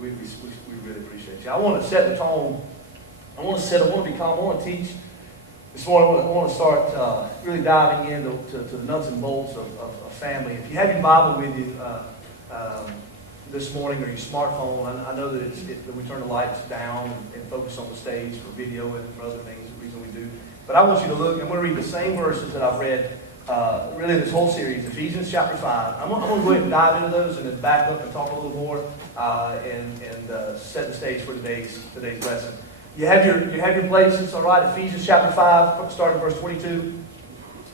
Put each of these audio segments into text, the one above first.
we really appreciate you. I want to set the tone. I want to be calm. I want to teach. This morning, I want to start really diving into the nuts and bolts of family. If you have your Bible with you this morning or your smartphone, I know that we turn the lights down and focus on the stage for video and for other things, the reason we do. But I want you to look. I'm going to read the same verses that I've read really this whole series, Ephesians chapter 5. I'm going to go ahead and dive into those and then back up and talk a little more and set the stage for today's lesson. You have your places, all right? Ephesians chapter 5, starting verse 22.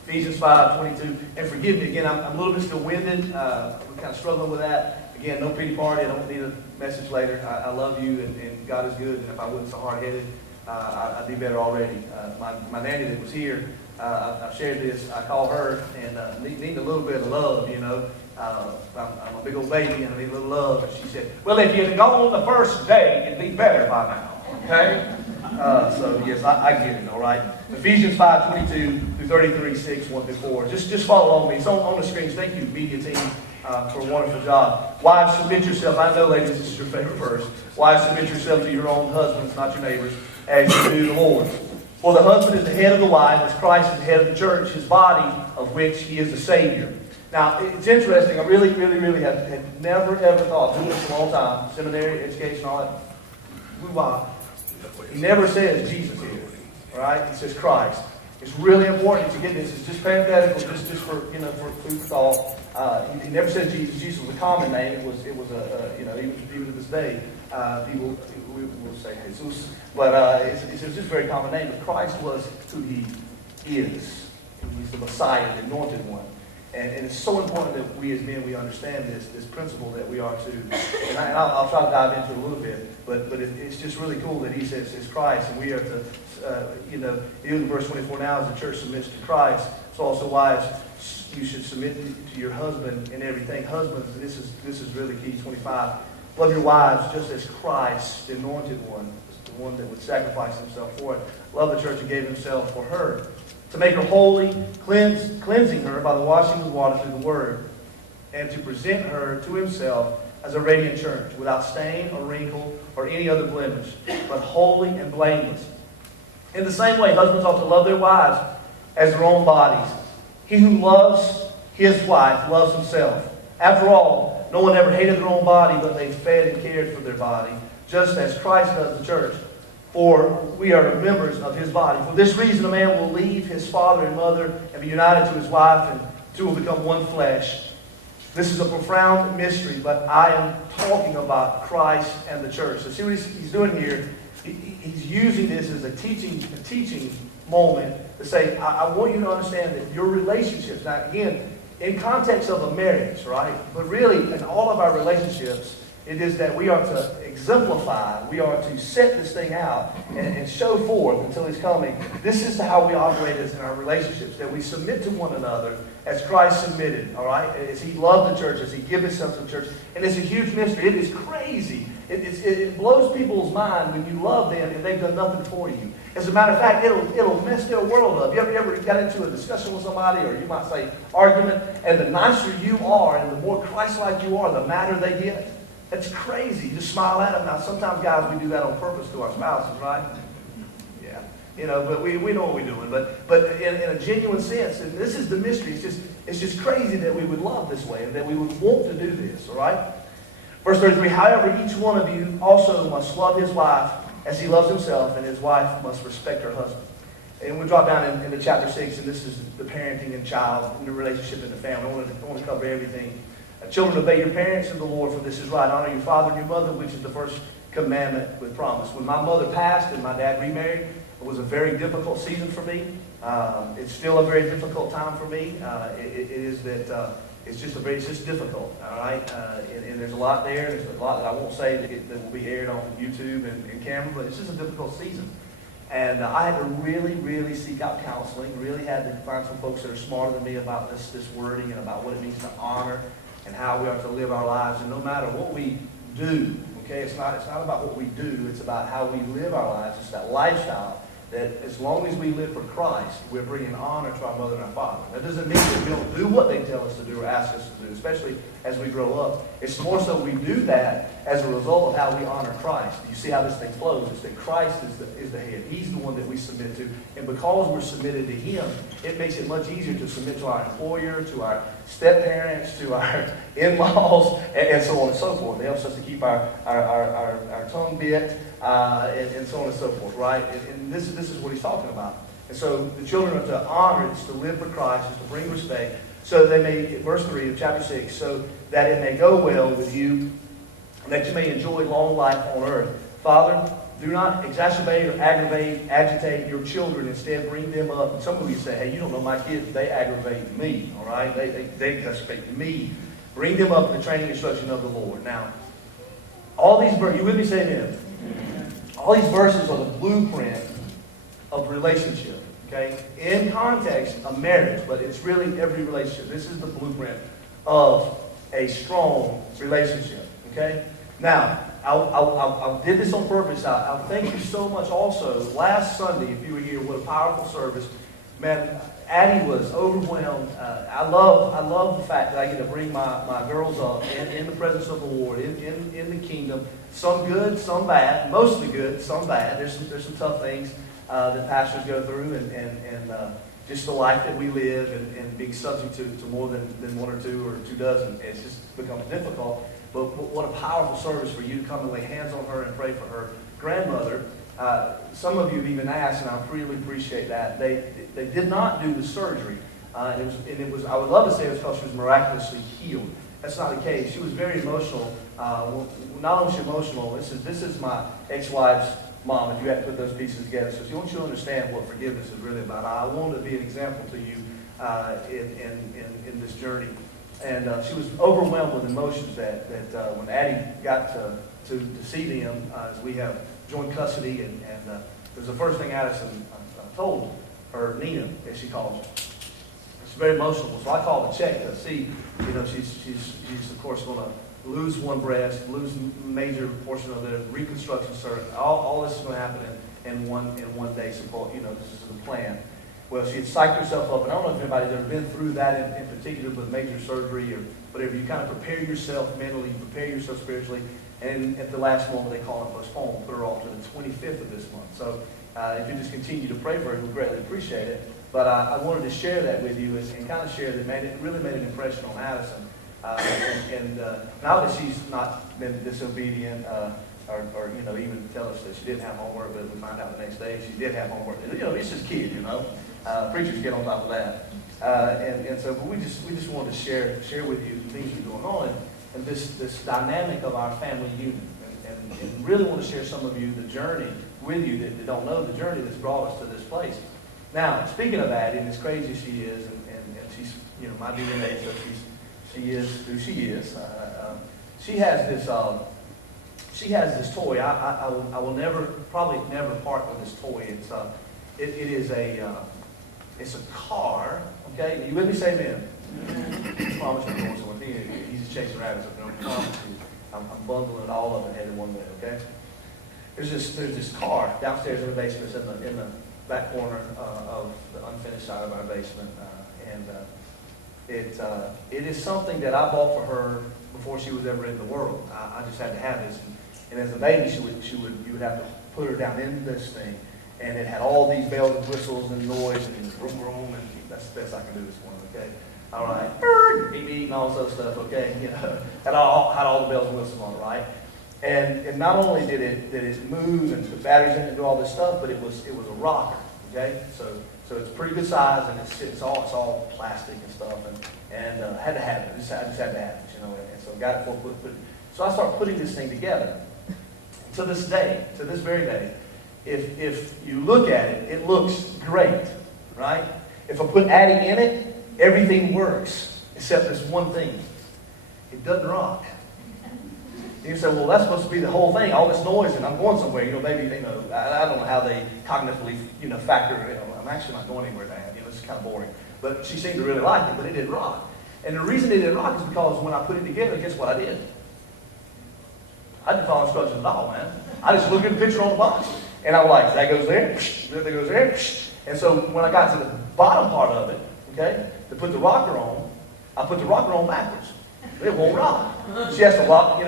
Ephesians 5:22. And forgive me again, I'm a little bit still winded. We're kind of struggling with that. Again, no pity party. I don't need a message later. I love you, and God is good. And if I wasn't so hard-headed, I'd be better already. My nanny that was here, I've shared this. I call her and need a little bit of love, you know. I'm a big old baby and I need a little love. And she said, well, if you'd gone on the first day, it'd be better by now. Okay? So, yes, I get it, all right? Ephesians 5:22 through 33, 6, 1 through 4. Just follow along with me. It's on the screens. Thank you, media team, for a wonderful job. Wives, submit yourself. I know, ladies, this is your favorite verse. Wives, submit yourself to your own husbands, not your neighbors, as you do the Lord. For the husband is the head of the wife, as Christ is the head of the church, his body, of which he is the Savior. Now, it's interesting. I really had never, ever thought, doing this a long time, seminary, education, all that. Woo-wah. He never says Jesus here, all right? He says Christ. It's really important to get this. It's just parenthetical, just for for food for thought. He never says Jesus. Jesus was a common name. It was even to this day, people will say Jesus, but it's just a very common name. But Christ was who he is. He's the Messiah, the anointed one. And it's so important that we as men, we understand this principle that we are to, and I'll try to dive into it a little bit, but it's just really cool that he says it's Christ, and we are to, even in verse 24 now, as the church submits to Christ, so also wives, you should submit to your husband in everything. Husbands, and this is really key, 25, love your wives just as Christ, the anointed one, the one that would sacrifice himself for it, love the church and gave himself for her, to make her holy, cleansing her by the washing of water through the word, and to present her to himself as a radiant church, without stain or wrinkle or any other blemish, but holy and blameless. In the same way, husbands ought to love their wives as their own bodies. He who loves his wife loves himself. After all, no one ever hated their own body, but they fed and cared for their body, just as Christ does the church. For we are members of his body. For this reason, a man will leave his father and mother and be united to his wife, and two will become one flesh. This is a profound mystery, but I am talking about Christ and the church. So see what he's doing here? He's using this as a teaching moment to say, I want you to understand that your relationships, now again, in context of a marriage, right? But really, in all of our relationships, it is that we are to exemplify, we are to set this thing out and show forth until he's coming. This is how we operate as in our relationships, that we submit to one another as Christ submitted, all right? As he loved the church, as he gave himself to the church. And it's a huge mystery. It is crazy. It blows people's mind when you love them and they've done nothing for you. As a matter of fact, it'll mess their world up. You ever got into a discussion with somebody, or you might say argument, and the nicer you are and the more Christ-like you are, the madder they get? That's crazy. You just smile at them. Now, sometimes, guys, we do that on purpose to our spouses, right? Yeah. But we know what we're doing. But in a genuine sense, and this is the mystery, it's just crazy that we would love this way and that we would want to do this, all right? Verse 33, however, each one of you also must love his wife as he loves himself, and his wife must respect her husband. And we drop down into chapter 6, and this is the parenting and child and the relationship in the family. I want to cover everything. Children, obey your parents in the Lord, for this is right. Honor your father and your mother, which is the first commandment with promise. When my mother passed and my dad remarried, it was a very difficult season for me. It's still a very difficult time for me. It's just difficult, all right? And there's a lot there. There's a lot that I won't say that will be aired on YouTube and camera, but it's just a difficult season. And I had to really seek out counseling. Really had to find some folks that are smarter than me about this wording and about what it means to honor and how we are to live our lives. And no matter what we do, okay, it's not about what we do, it's about how we live our lives. It's that lifestyle that as long as we live for Christ, we're bringing honor to our mother and our father. That doesn't mean that we don't do what they tell us to do or ask us to do, especially as we grow up. It's more so we do that as a result of how we honor Christ. You see how this thing flows. It's that Christ is the head. He's the one that we submit to. And because we're submitted to Him, it makes it much easier to submit to our employer, to our step-parents, to our in-laws, and so on and so forth. It helps us to keep our tongue bit, and so on and so forth, right? And this is what he's talking about. And so the children are to honor, it's to live for Christ, it's to bring respect, so they may, verse 3 of chapter 6, so that it may go well with you, and that you may enjoy long life on earth. Father, do not exacerbate or aggravate, agitate your children. Instead, bring them up. And some of you say, hey, you don't know my kids. They aggravate me, all right? They exacerbate me. Bring them up in the training and instruction of the Lord. Now, all these verses, you with me? Say amen. All these verses are the blueprint of relationship, okay? In context, a marriage, but it's really every relationship. This is the blueprint of a strong relationship, okay? Now, I did this on purpose. I thank you so much also. Last Sunday, if you were here, what a powerful service. Man, Addie was overwhelmed. I love the fact that I get to bring my girls up in the presence of the Lord, in the kingdom. Some good, some bad. Mostly good, some bad. There's some tough things that pastors go through, and just the life that we live, and being subject to more than one or two or 2 dozen. It's just becomes difficult. But what a powerful service for you to come and lay hands on her and pray for her grandmother. Some of you have even asked, and I really appreciate that. They did not do the surgery. And it was I would love to say it was because she was miraculously healed. That's not the case. She was very emotional. Not only was she emotional, this is my ex-wife's mom, if you had to put those pieces together. So she wants you to understand what forgiveness is really about. I wanted to be an example to you in this journey. And she was overwhelmed with emotions that when Addie got to see them, as we have joint custody, and it was the first thing Addison told her, Nina, as she calls her. She's very emotional, so I called to check to see, she's of course going to lose one breast, lose a major portion of the reconstruction surgery. All this is going to happen in one day. So, this is the plan. Well, she had psyched herself up, and I don't know if anybody's ever been through that in particular with major surgery or whatever. You kind of prepare yourself mentally, you prepare yourself spiritually, and at the last moment they call and postpone, put her off to the 25th of this month. So if you just continue to pray for her, we'd greatly appreciate it. But I wanted to share that with you and kind of share that it really made an impression on Addison. Not that she's not been disobedient or even tell us that she didn't have homework, but we find out the next day she did have homework. It's just kids, preachers get on top of that. So we just wanted to share with you the things that are going on and this dynamic of our family union. And really want to share some of you the journey with you that don't know the journey that's brought us to this place. Now, speaking of Addie, and as crazy as she is, and she's my DNA, so she is who she is. She has this toy. I will probably never part with this toy. It's a car. Okay, you with me? Say amen. I promise you're going somewhere. He's chasing rabbits up there. I promise you. I'm bundling all of it headed one way. Okay. There's this car downstairs in the basement. It's in the back corner of the unfinished side of our basement, it is something that I bought for her before she was ever in the world. I just had to have this, and as a baby, you would have to put her down in this thing, and it had all these bells and whistles and noise and vroom vroom, and that's the best I can do this morning. Okay, all right, beep beep and all this other stuff. Okay, had all the bells and whistles on it, right? And not only did it move and put batteries in it and do all this stuff, but it was a rocker. Okay, so it's pretty good size, and it's all plastic and stuff, and I had to have it. I just had to have it, and so got it for put. So I started putting this thing together. To this very day, if you look at it, it looks great, right? If I put Addie in it, everything works except this one thing: it doesn't rock. You say, well, that's supposed to be the whole thing, all this noise, and I'm going somewhere. Maybe I don't know how they cognitively, factor. I'm actually not going anywhere now. It's kind of boring. But she seemed to really like it, but it didn't rock. And the reason it didn't rock is because when I put it together, guess what I did? I didn't follow instructions at all, man. I just looked at the picture on the box, And I'm like, that goes there, that goes there. And so when I got to the bottom part of it, okay, to put the rocker on, I put the rocker on backwards. It won't rock. She has to rock,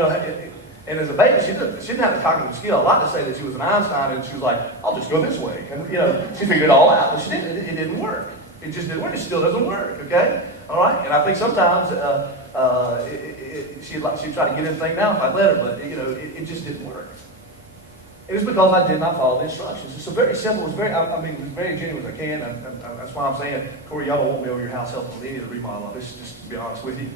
and as a baby, she didn't have the cognitive skill. I like to say that she was an Einstein, and she was like, I'll just go this way. And, she figured it all out, but she didn't. It didn't work. It just didn't work. It still doesn't work, okay? All right? And I think sometimes she'd try to get in thing now if I let her, but, it just didn't work. It was because I did not follow the instructions. It's very simple. It's very, as very genuine as I can. That's why I'm saying, Corey, y'all don't want me over your house helping with any of the remodel of this, just to be honest with you.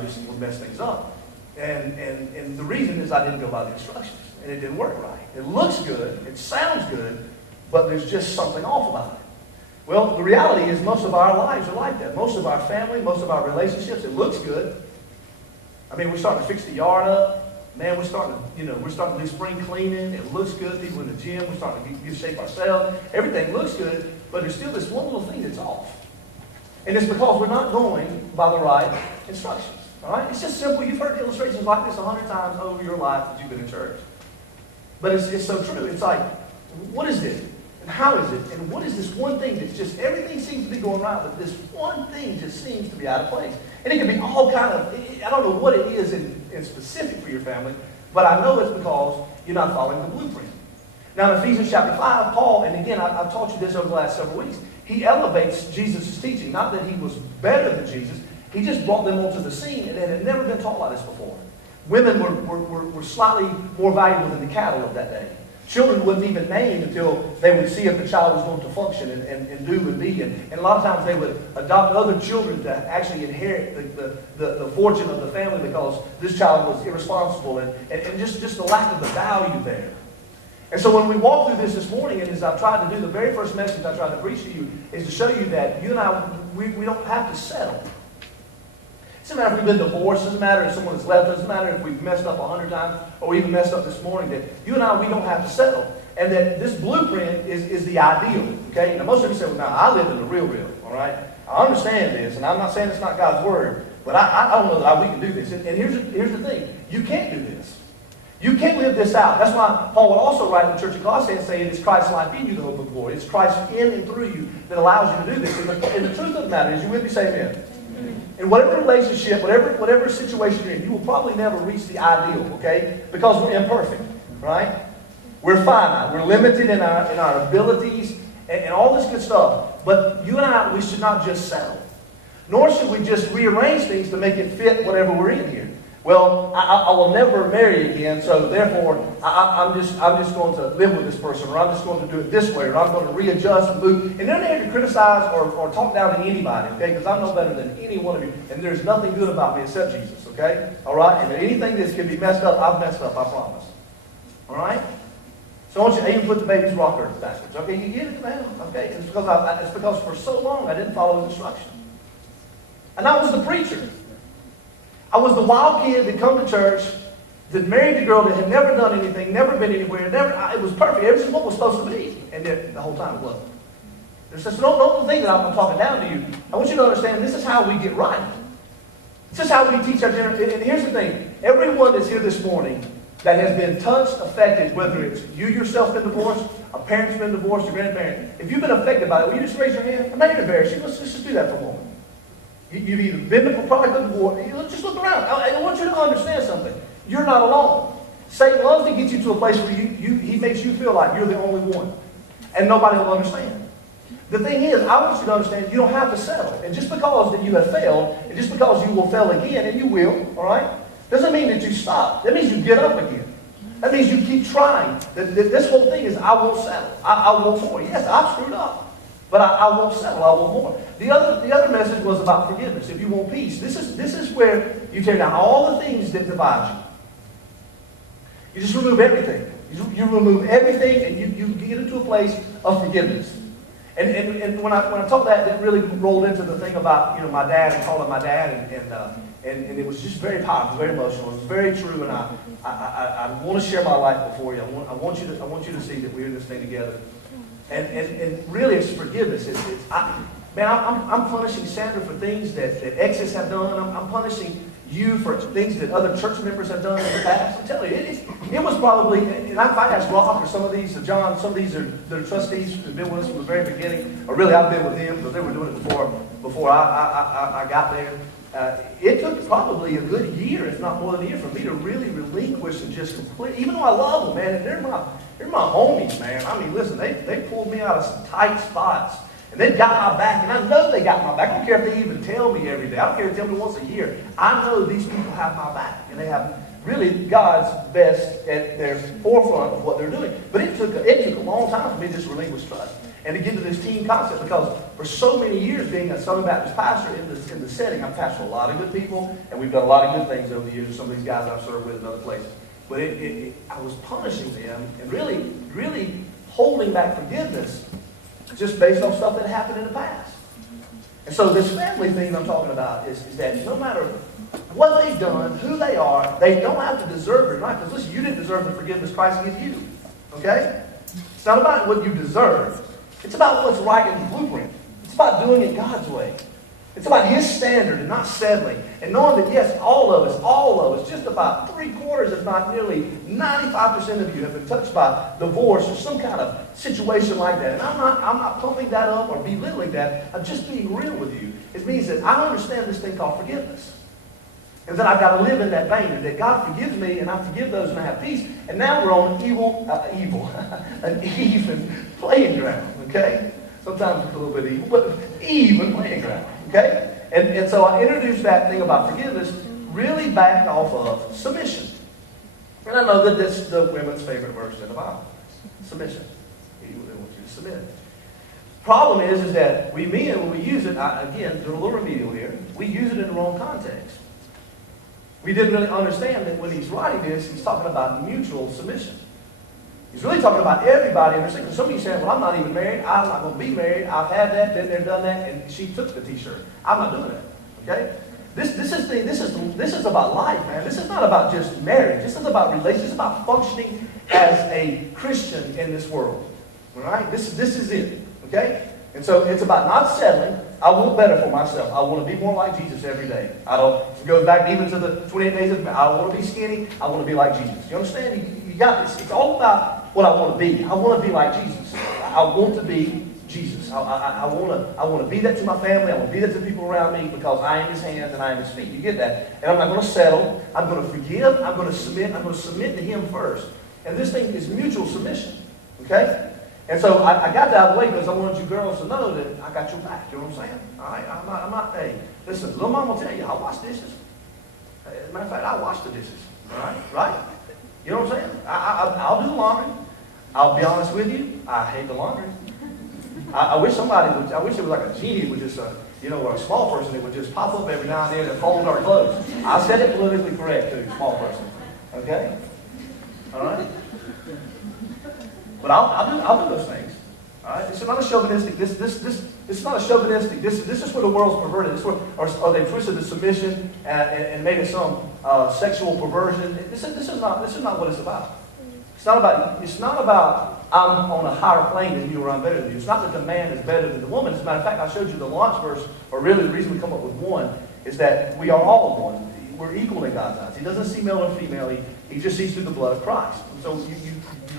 Just will mess things up. And the reason is I didn't go by the instructions. And it didn't work right. It looks good. It sounds good. But there's just something off about it. Well, the reality is most of our lives are like that. Most of our family, most of our relationships, it looks good. We're starting to fix the yard up. Man, we're starting to do spring cleaning. It looks good. People in the gym, we're starting to get shape ourselves. Everything looks good, but there's still this one little thing that's off. And it's because we're not going by the right instructions. All right? It's just simple. You've heard illustrations like this 100 times over your life that you've been in church. But it's so true. It's like, what is it? And how is it? And what is this one thing that's just, everything seems to be going right, but this one thing just seems to be out of place. And it can be all kind of, I don't know what it is in specific for your family, but I know it's because you're not following the blueprint. Now in Ephesians chapter 5, Paul, and again, I've taught you this over the last several weeks, he elevates Jesus' teaching. Not that he was better than Jesus, he just brought them onto the scene, and it had never been taught like this before. Women were slightly more valuable than the cattle of that day. Children wouldn't even name until they would see if the child was going to function and do and be. And a lot of times they would adopt other children to actually inherit the fortune of the family because this child was irresponsible and just the lack of the value there. And so when we walk through this morning, and as I've tried to do, the very first message I tried to preach to you is to show you that you and I, we don't have to settle. It doesn't matter if we've been divorced. It doesn't matter if someone has left. It doesn't matter if we've messed up 100 times or even messed up this morning. That you and I, we don't have to settle. And that this blueprint is the ideal. Okay? Now, most of you say, well, now, I live in the real. All right? I understand this, and I'm not saying it's not God's word, but I don't know that we can do this. And here's the thing. You can't do this. You can't live this out. That's why Paul would also write in the church of Colossians saying it's Christ's life in you, the hope of glory. It's Christ in and through you that allows you to do this. And the truth of the matter is, you with me, say amen. In whatever relationship, whatever situation you're in, you will probably never reach the ideal, okay? Because we're imperfect, right? We're finite. We're limited in our abilities and all this good stuff. But you and I, we should not just settle. Nor should we just rearrange things to make it fit whatever we're in here. Well, I will never marry again, so therefore I'm just going to live with this person, or I'm just going to do it this way, or I'm going to readjust and move. And they're not here to criticize or talk down to anybody, okay? Because I'm no better than any one of you, and there's nothing good about me except Jesus, okay? All right? And anything that can be messed up, I've messed up, I promise. All right? So I want you to even put the baby's rocker backwards, okay? You get it now, okay? It's because for so long I didn't follow his instruction. And I was the preacher. I was the wild kid that come to church, that married the girl that had never done anything, never been anywhere, it was perfect. Everything was what was supposed to be. And yet, the whole time it wasn't. So don't think that I'm talking down to you. I want you to understand this is how we get right. This is how we teach our generation. And here's the thing. Everyone that's here this morning that has been touched, affected, whether it's you yourself been divorced, a parent's been divorced, a grandparent, if you've been affected by it, will you just raise your hand? I'm not even embarrassed. Let's just do that for a moment. You've either been the product of divorce. Just look around. I want you to understand something. You're not alone. Satan loves to get you to a place where he makes you feel like you're the only one. And nobody will understand. The thing is, I want you to understand you don't have to settle. And just because that you have failed, and just because you will fail again, and you will, all right, doesn't mean that you stop. That means you get up again. That means you keep trying. This whole thing is I won't settle. I want more. Yes, I've screwed up. But I won't settle. I want more. The other message was about forgiveness. If you want peace, this is where you tear down all the things that divide you. You just remove everything. You remove everything, and you get into a place of forgiveness. And when I taught that really rolled into the thing about my dad and calling my dad, and it was just very powerful, very emotional. It was very true, and I want to share my life before you. I want you to see that we're in this thing together. And really, it's forgiveness. Man, I'm punishing Sandra for things that exes have done. I'm punishing you for things that other church members have done in the past. I'm telling you, it was probably, and if I asked Rock or some of these, John, some of these are the trustees who've been with us from the very beginning, or really I've been with them because they were doing it before I got there. It took probably a good year, if not more than a year, for me to really relinquish and just complete, even though I love them, man, and they're my homies, man. I mean, listen, they pulled me out of some tight spots. And they got my back, and I know they got my back. I don't care if they even tell me every day. I don't care if they tell me once a year. I know these people have my back, and they have really God's best at their forefront of what they're doing. But it took a long time for me to just relinquish trust and to get to this team concept, because for so many years being a Southern Baptist pastor in the setting, I've pastored a lot of good people, and we've done a lot of good things over the years with some of these guys I've served with in other places. But I was punishing them and really holding back forgiveness just based on stuff that happened in the past. And so this family thing I'm talking about is that no matter what they've done, who they are, they don't have to deserve it, right? Because listen, you didn't deserve the forgiveness Christ gives you. Okay? It's not about what you deserve. It's about what's right in the blueprint. It's about doing it God's way. It's about His standard and not settling. And knowing that, yes, all of us, just about 3/4, if not nearly 95% of you have been touched by divorce or some kind of situation like that. And I'm not pumping that up or belittling that. I'm just being real with you. It means that I understand this thing called forgiveness. And that I've got to live in that vein. And that God forgives me and I forgive those and I have peace. And now we're on an even playing ground. Okay? Sometimes it's a little bit evil, but even playing ground. Okay? And so I introduced that thing about forgiveness really backed off of submission. And I know that this is the women's favorite verse in the Bible. Submission. They want you to submit. Problem is that we men, when we use it, again, there's a little remedial here, we use it in the wrong context. We didn't really understand that when he's writing this, he's talking about mutual submission. He's really talking about everybody in their section. Some of you saying, well, I'm not even married. I'm not going to be married. I've had that, been there, done that, and she took the t-shirt. I'm not doing that. Okay? This is about life, man. This is not about just marriage. This is about relationships. This is about functioning as a Christian in this world. All right? This is it. Okay? And so it's about not settling. I want better for myself. I want to be more like Jesus every day. It goes back even to the 28 days of the I don't want to be skinny. I want to be like Jesus. You understand? You got this. It's all about what I want to be. I want to be like Jesus. I want to be Jesus. I want to be that to my family. I want to be that to the people around me because I am His hands and I am His feet. You get that? And I'm not going to settle. I'm going to forgive. I'm going to submit. I'm going to submit to Him first. And this thing is mutual submission. Okay? And so I got that out of the way because I wanted you girls to know that I got your back. You know what I'm saying? All right? I'm not, hey, listen, little mom will tell you, I wash dishes. As a matter of fact, I wash the dishes. All right? Right? You know what I'm saying? I'll do the laundry. I'll be honest with you, I hate the laundry. I wish somebody would, I wish it was like a genie would just, or a small person that would just pop up every now and then and fold our clothes. I said it politically correct too, small person. Okay? All right? But I'll do those things. All right? This is not a chauvinistic. This is not a chauvinistic. This is where the world's perverted. This is where, or they twisted the submission and made it some sexual perversion. This is not what it's about. It's not about I'm on a higher plane than you or I'm better than you. It's not that the man is better than the woman. As a matter of fact, I showed you the launch verse, or really the reason we come up with one is that we are all one. We're equal in God's eyes. He doesn't see male and female. He just sees through the blood of Christ. And so you're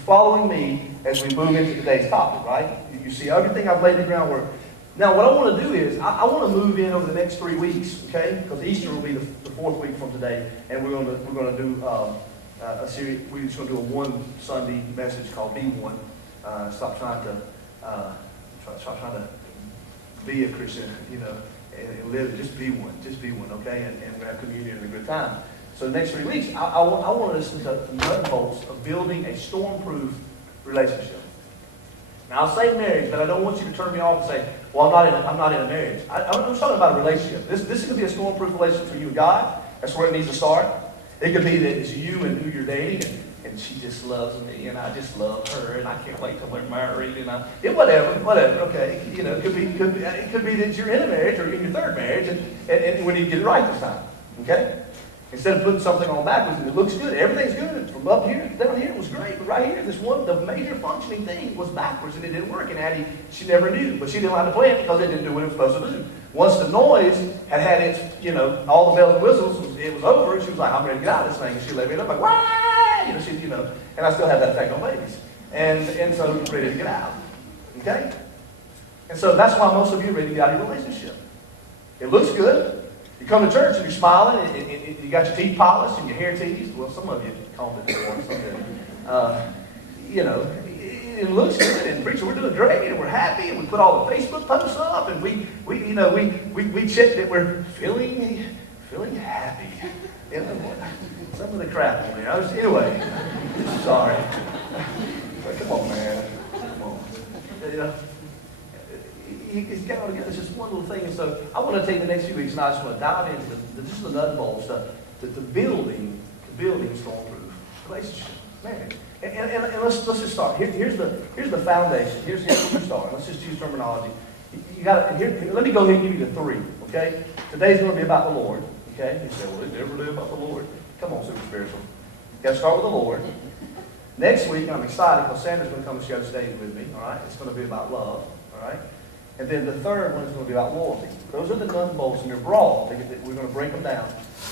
following me as we move into today's topic, right? You see everything I've laid the groundwork. Now, what I want to do is I want to move in over the next 3 weeks, okay? Because Easter will be the 4th week from today, and we're going to do a series. We're just going to do a one Sunday message called Be One. Stop trying to be a Christian, and live. Just be one. Just be one, okay? And we're going to have communion and a good time. So the next 3 weeks, I want to listen to the nut and bolts of building a storm-proof relationship. Now, I'll say marriage, but I don't want you to turn me off and say, well, I'm not in a marriage. I'm talking about a relationship. This is going to be a storm-proof relationship for you and God. That's where it needs to start. It could be that it's you and who you're dating, and she just loves me, and I just love her, and I can't wait till we're married, and whatever. Okay, it could be that you're in a marriage or in your third marriage, and when you get it right this time. Okay. Instead of putting something on backwards and it looks good, everything's good. From up here to down here it was great. But right here, the major functioning thing was backwards and it didn't work. And Addie, she never knew. But she didn't like to play it because it didn't do what it was supposed to do. Once the noise had its, all the bells and whistles, it was over. She was like, I'm ready to get out of this thing. And she let me know, like, wah! And I still have that effect on babies. And so I'm ready to get out. Okay? And so that's why most of you are ready to get out of your relationship. It looks good. You come to church and you're smiling, and you got your teeth polished and your hair teased. Well, some of you combed it before, some didn't. It looks good, and preacher, we're doing great, and we're happy, and we put all the Facebook posts up, and we check that we're feeling happy. Some of the crap on there. Anyway, sorry. Come on, man. Come on. It's got all together. It's just one little thing. And so I want to take the next few weeks, and I just want to dive into just the nut and bolts, the building storm-proof relationship. Man. And let's just start. Here's the foundation. Here's where we start. Let's just use terminology. Let me go ahead and give you the three. Okay. Today's going to be about the Lord. Okay. You say, well, it's every day about the Lord. Come on, super spiritual. You got to start with the Lord. Next week, I'm excited because Sandra's going to come and share the stage with me. All right. It's going to be about love. All right. And then the third one is going to be about loyalty. Those are the nuts and bolts, and they're broad. We're going to break them down.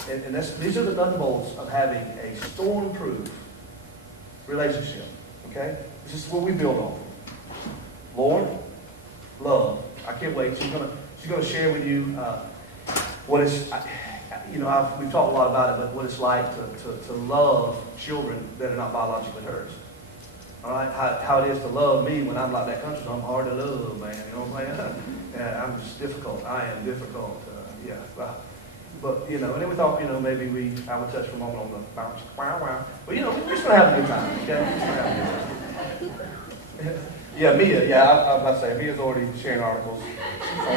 And these are the nuts and bolts of having a storm-proof relationship. Okay? This is what we build on. Lord, love. I can't wait. She's going to share with you what it's, we've talked a lot about it, but what it's like to love children that are not biologically hers. All right, how it is to love me when I'm like that country. I'm hard to love, man. You know what I'm saying? Yeah, I'm just difficult. I am difficult. But and then we thought, maybe I would touch for a moment on the bounce, wow. But we're just gonna have a good time, okay? We're just gonna have a good time. Yeah, Mia. Yeah, I was about to say Mia's already sharing articles on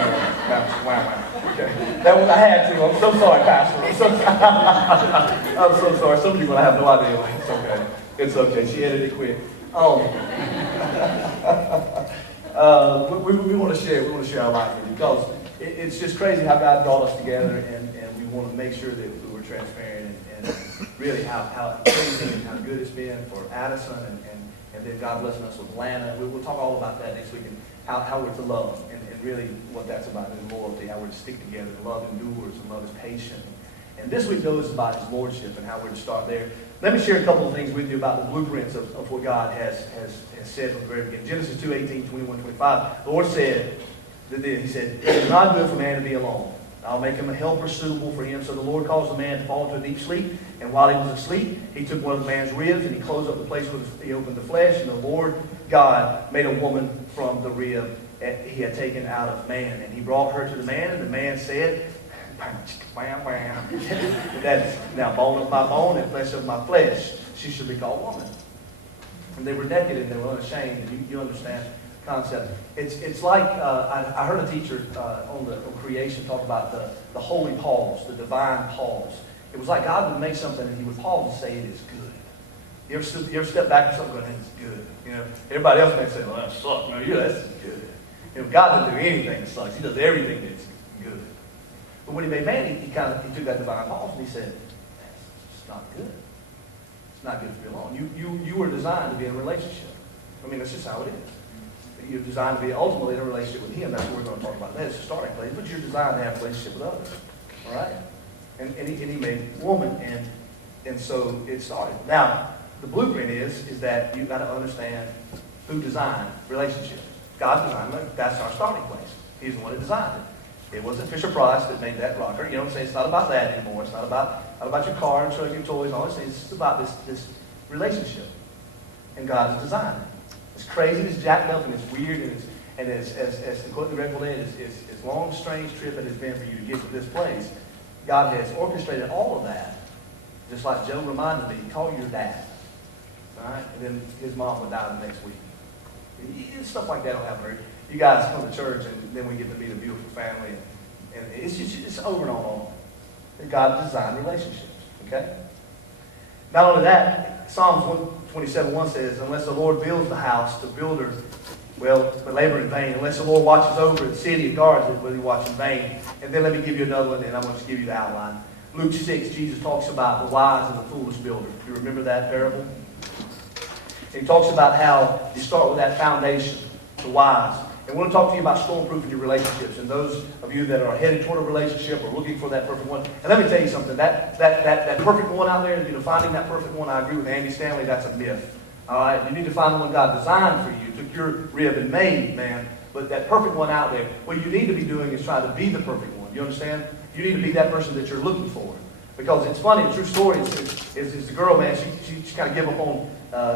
bounce, wow. Okay, that was I had to. I'm so sorry, Pastor. I'm so sorry. Some of you are gonna have no idea. It's okay. It's okay. She edited it quick. We want to share our life with you because it's just crazy how God brought us together, and we want to make sure that we were transparent and really how crazy and how good it's been for Addison and then God blessing us with Lana. We'll talk all about that next week and how we're to love and really what that's about and loyalty, how we're to stick together. Love endures and love is patient. And this week goes about His Lordship and how we're to start there. Let me share a couple of things with you about the blueprints of what God has said from the very beginning. Genesis 2:18, 21, 25. The Lord said, He said, it is not good for man to be alone. I'll make him a helper suitable for him. So the Lord caused the man to fall into a deep sleep. And while he was asleep, He took one of the man's ribs and He closed up the place where He opened the flesh. And the Lord God made a woman from the rib He had taken out of man. And He brought her to the man, and the man said, that is now bone of my bone and flesh of my flesh. She should be called woman. And they were naked and they were unashamed. And you understand the concept. It's like I heard a teacher on creation talk about the holy pause, the divine pause. It was like God would make something and He would pause and say it is good. You ever step back and something going, it's good. Everybody else may say, well, that sucks. No, that's good. God doesn't do anything that sucks. He does everything that's good. But when He made man, he took that divine pause and He said, it's not good. It's not good to be alone. You were designed to be in a relationship. I mean, that's just how it is. You're designed to be ultimately in a relationship with Him. That's what we're going to talk about. That's the starting place. But you're designed to have a relationship with others. All right? And he made woman, and so it started. Now, the blueprint is that you've got to understand who designed relationships. God designed them. That's our starting place. He's the one that designed it. It wasn't Fisher-Price that made that rocker. You know what I'm saying? It's not about that anymore. It's not about your car and truck and toys and all these things. It's about this relationship. And God has designed it. It's crazy, it's jacked up, and it's weird, and as the quote the record is, as long, strange trip it has been for you to get to this place, God has orchestrated all of that. Just like Joe reminded me, call your dad. All right? And then his mom would die the next week. Stuff like that will happen. You guys come to church, and then we get to meet a beautiful family, and it's over and on. God designed relationships, okay? Not only that, Psalms 127:1 says, unless the Lord builds the house, the builder will labor in vain. Unless the Lord watches over the city and guards it, will He watch in vain. And then let me give you another one, and I'm going to give you the outline. Luke 6, Jesus talks about the wise and the foolish builder. You remember that parable? And he talks about how you start with that foundation, the wise. And we're going to talk to you about stormproofing your relationships. And those of you that are headed toward a relationship or looking for that perfect one. And let me tell you something. That perfect one out there, finding that perfect one, I agree with Andy Stanley, that's a myth. All right? You need to find the one God designed for you, took your rib and made, man. But that perfect one out there, what you need to be doing is trying to be the perfect one. You understand? You need to be that person that you're looking for. Because it's funny, a true story is the girl, man, she kind of gave up on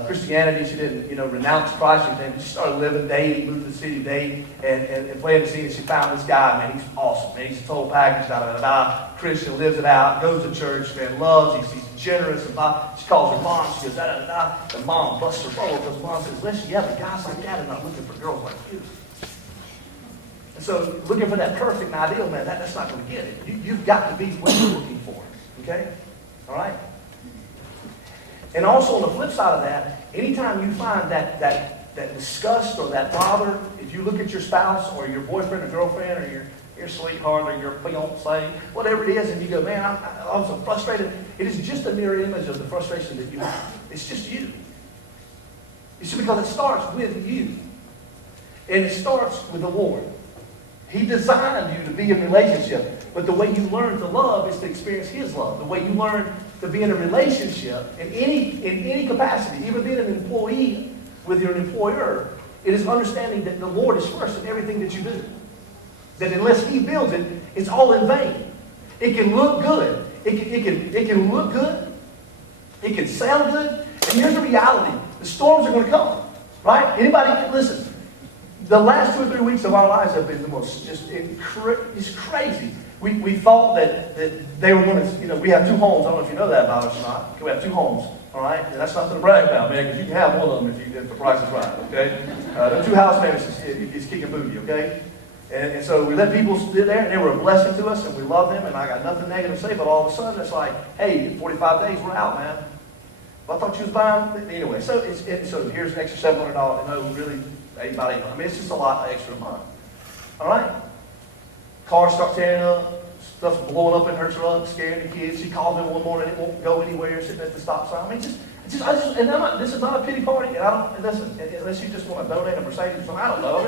Christianity. She didn't, renounce Christ or anything. She started living, dating, moved to the city, dating, and playing the scene. And she found this guy, man, he's awesome, man. He's a total package, Christian, lives it out, goes to church, man, loves, he's generous. And she calls her mom, she goes, And mom busts her bubble because mom says, listen, yeah, but guys like that are not looking for girls like you. And so looking for that perfect and ideal, man, that's not going to get it. You've got to be what you're looking for. Okay? All right? And also on the flip side of that, anytime you find that disgust or that bother, if you look at your spouse or your boyfriend or girlfriend or your sweetheart or your fiancé, whatever it is, and you go, man, I'm so frustrated, it is just a mirror image of the frustration that you have. It's just you. You see, because it starts with you. And it starts with the Lord. He designed you to be in a relationship. But the way you learn to love is to experience His love. The way you learn to be in a relationship, in any capacity, even being an employee with your employer, it is understanding that the Lord is first in everything that you do. That unless He builds it, it's all in vain. It can look good. It can look good. It can sound good. And here's the reality. The storms are going to come. Right? Anybody, listen. The last 2 or 3 weeks of our lives have been the most, it's crazy. We thought that they were going to, we have 2 homes. I don't know if you know that about us or not. We have 2 homes, all right? And that's nothing to brag about, man, because you can have one of them if the price is right, okay? The 2 housemates is kicking booty, okay? And so we let people sit there, and they were a blessing to us, and we love them, and I got nothing negative to say, but all of a sudden it's like, hey, 45 days, we're out, man. Well, I thought you was buying, anyway. So here's an extra $700. No, really, about $800. I mean, it's just a lot extra a month. All right? Cars start tearing up. Stuff's blowing up in her truck, scaring the kids. She called me one morning. It won't go anywhere. Sitting at the stop sign. I mean, this is not a pity party. And listen, unless you just want to donate a Mercedes, I don't know.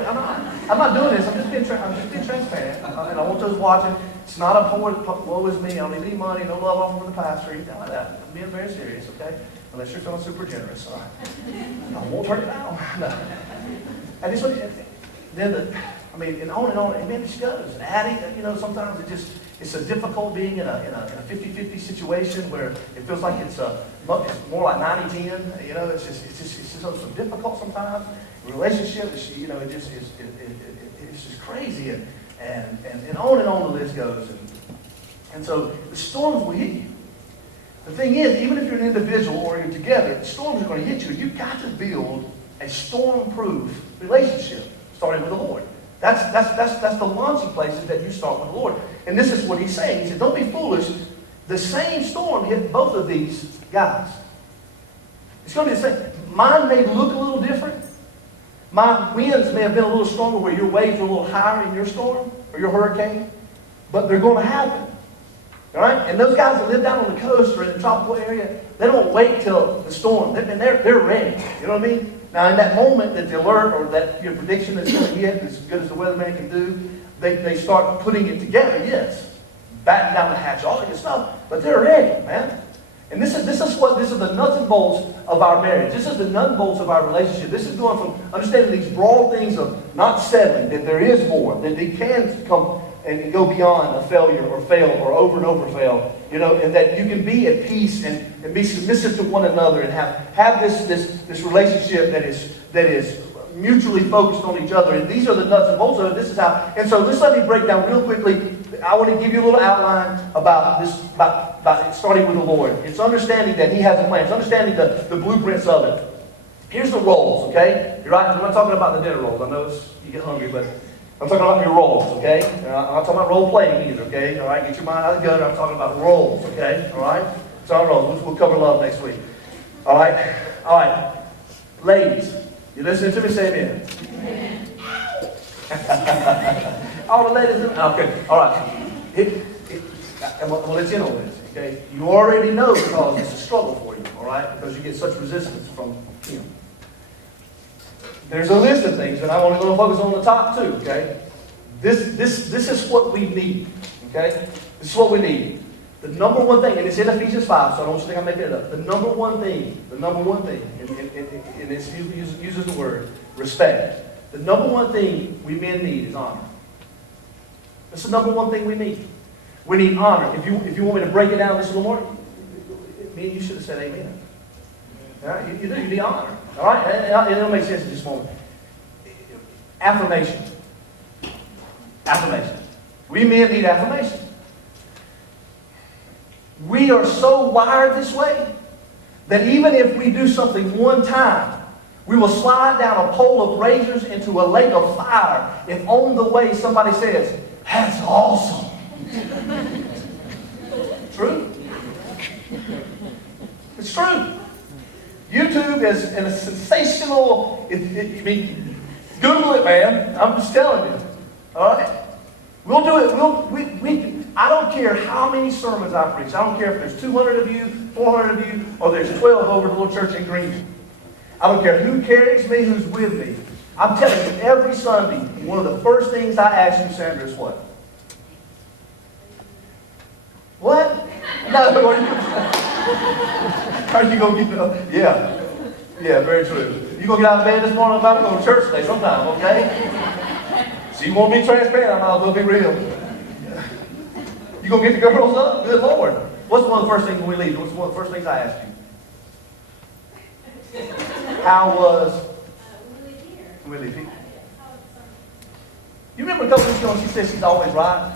I'm not doing this. I'm just being transparent. And I want those watching. It's not a woe is me. I don't need any money. No love offering from the pastor. Anything like that. I'm being very serious, okay? Unless you're feeling super generous. All right. I won't turn it down. No. And this one, and on, and then it just goes. And Addie, sometimes it's a difficult being in a 50-50 situation where it feels like it's more like 90-10. It's just so difficult sometimes. Relationship, it's just crazy, and on the list goes. And so the storms will hit you. The thing is, even if you're an individual or you're together, the storms are going to hit you. You've got to build a storm-proof relationship, starting with the Lord. That's the launching places that you start with the Lord. And this is what He's saying. He said, don't be foolish. The same storm hit both of these guys. It's going to be the same. Mine may look a little different. My winds may have been a little stronger where your waves are a little higher in your storm or your hurricane. But they're going to happen. All right? And those guys that live down on the coast or in the tropical area, they don't wait till the storm. They're ready. You know what I mean? Now, in that moment that the alert or that your prediction is going to hit, as good as the weatherman can do, they start putting it together, yes. Batting down the hatch, all that good stuff. But they're ready, man. And this is the nuts and bolts of our marriage. This is the nuts and bolts of our relationship. This is going from understanding these broad things of not settling, that there is more, that they can come and go beyond a failure or fail or over and over fail, and that you can be at peace and be submissive to one another and have this relationship that is mutually focused on each other. And these are the nuts and bolts of it. This is how. And so just let me break down real quickly. I want to give you a little outline about this, about starting with the Lord. It's understanding that He has a plan. It's understanding the blueprints of it. Here's the roles, okay? You're right. I'm not talking about the dinner rolls. I know you get hungry, but I'm talking about your roles, okay? I'm not talking about role playing either, okay? All right, get your mind out of the gutter. I'm talking about roles, okay? All right? It's our roles. We'll cover love next week. All right. Ladies, you listening to me? Say amen. Amen. All the ladies, okay. All right. well, let's in on this, okay? You already know because it's a struggle for you, all right? Because you get such resistance from him. There's a list of things, and I'm only going to focus on the top two, okay? This is what we need, okay? This is what we need. The number one thing, and it's in Ephesians 5, so I don't want you to think I'm making it up. The number one thing, and it uses the word respect. The number one thing we men need is honor. That's the number one thing we need. We need honor. If you want me to break it down just a little more, me and you should have said amen. All right? You do. You need honor. All right? And it'll make sense in just a moment. Affirmation. Affirmation. We men need affirmation. We are so wired this way that even if we do something one time, we will slide down a pole of razors into a lake of fire if on the way somebody says, "That's awesome." True? It's true. YouTube is a sensational, Google it, man. I'm just telling you. All right? We'll do it. I don't care how many sermons I preach. I don't care if there's 200 of you, 400 of you, or there's 12 over at the little church in Greenville. I don't care who carries me, who's with me. I'm telling you, every Sunday, one of the first things I ask you, Sandra, is what? What? No, are you going to get Yeah. Yeah, very true. You going to get out of bed this morning? I'm going to church today sometime, okay? So you want to be transparent, I might as well be real. You going to get the girls up? Good Lord. What's one of the first things when we leave? What's one of the first things I ask you? How was... When we leave here. You remember a couple weeks ago when she said she's always right?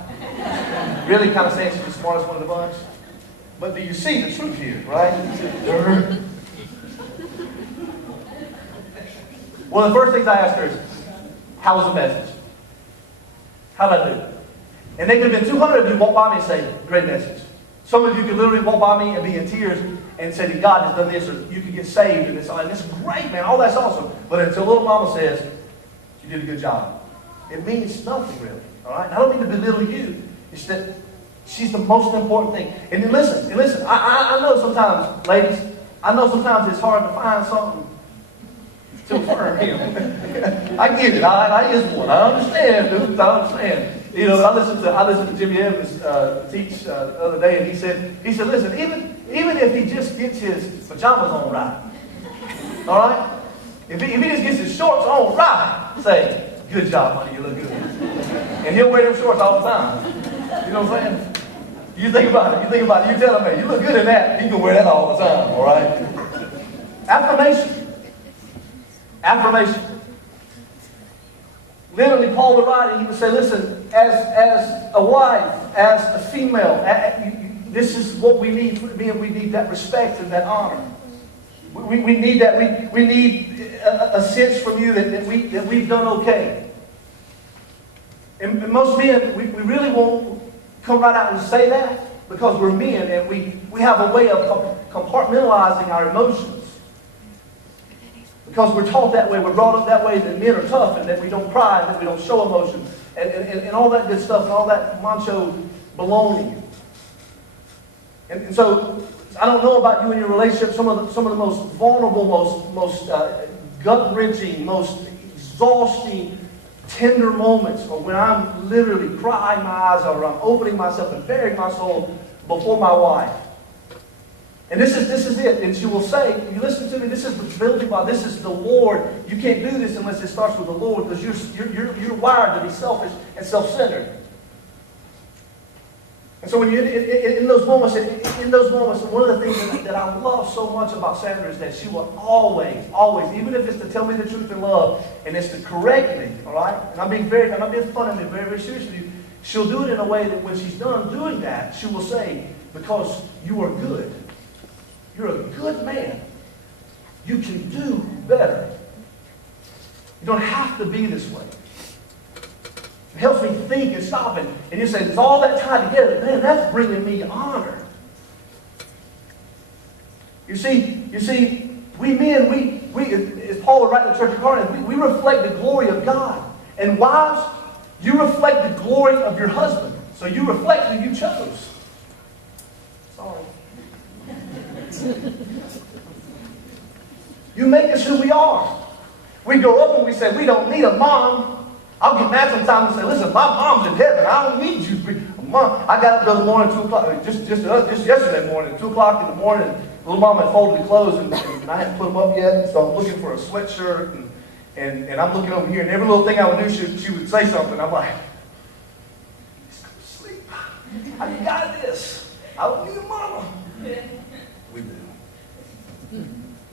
Really kind of saying she's the smartest one of the bunch? But do you see the truth here, right? One of the first things I asked her is, how was the message? How did I do? And there could have been 200 of you walk by me and say, great message. Some of you could literally walk by me and be in tears and say that God has done this, or you could get saved, and it's great, man. All that's awesome. But until little mama says, you did a good job, it means nothing really. All right? I don't mean to belittle you. It's that she's the most important thing. And then listen. I know sometimes, ladies, it's hard to find something to affirm him. I get it. I is one. I understand, dude. I understand. You know, I listened to Jimmy Evans teach the other day, and he said, listen, even if he just gets his pajamas on right, all right? If he just gets his shorts on right, say, good job, honey, you look good. And he'll wear them shorts all the time. You know what I'm saying? You think about it. You tell him, you look good in that. He can wear that all the time, all right? Affirmation. Literally, Paul would write and he would say, listen, as a wife, as a female, this is what we need. We need that respect and that honor. We need that. We need a sense from you that we've done okay. And most men, we really won't come right out and say that because we're men and we have a way of compartmentalizing our emotions. Because we're taught that way, we're brought up that way, that men are tough and that we don't cry and that we don't show emotion and all that good stuff and all that macho baloney. And so, I don't know about you in your relationship, some of the most vulnerable, most gut-wrenching, most exhausting, tender moments are when I'm literally crying my eyes out or I'm opening myself and bearing my soul before my wife. And this is it. And she will say, you listen to me, this is the building block, this is the Lord. You can't do this unless it starts with the Lord because you're wired to be selfish and self-centered. And so when you in those moments, one of the things that I love so much about Sandra is that she will always, even if it's to tell me the truth in love and it's to correct me, all right? And I'm being funny and very, very serious with you. She'll do it in a way that when she's done doing that, she will say, because you are good. You're a good man. You can do better. You don't have to be this way. It helps me think and stop it. And you say, it's all that tied together. Man, that's bringing me honor. You see, we men, we as Paul would write in the church of Corinth, we reflect the glory of God. And wives, you reflect the glory of your husband. So you reflect who you chose. You make us who we are. We grow up and we say, we don't need a mom. I'll get mad sometimes and say, listen, my mom's in heaven. I don't need you. Mom, I got up the other morning, 2 o'clock, just yesterday morning, 2 o'clock in the morning, little mom had folded the clothes and I hadn't put them up yet, so I'm looking for a sweatshirt and I'm looking over here and every little thing I would do, she would say something. I'm like, he's going to sleep. How you got this? I don't need a mama. We do.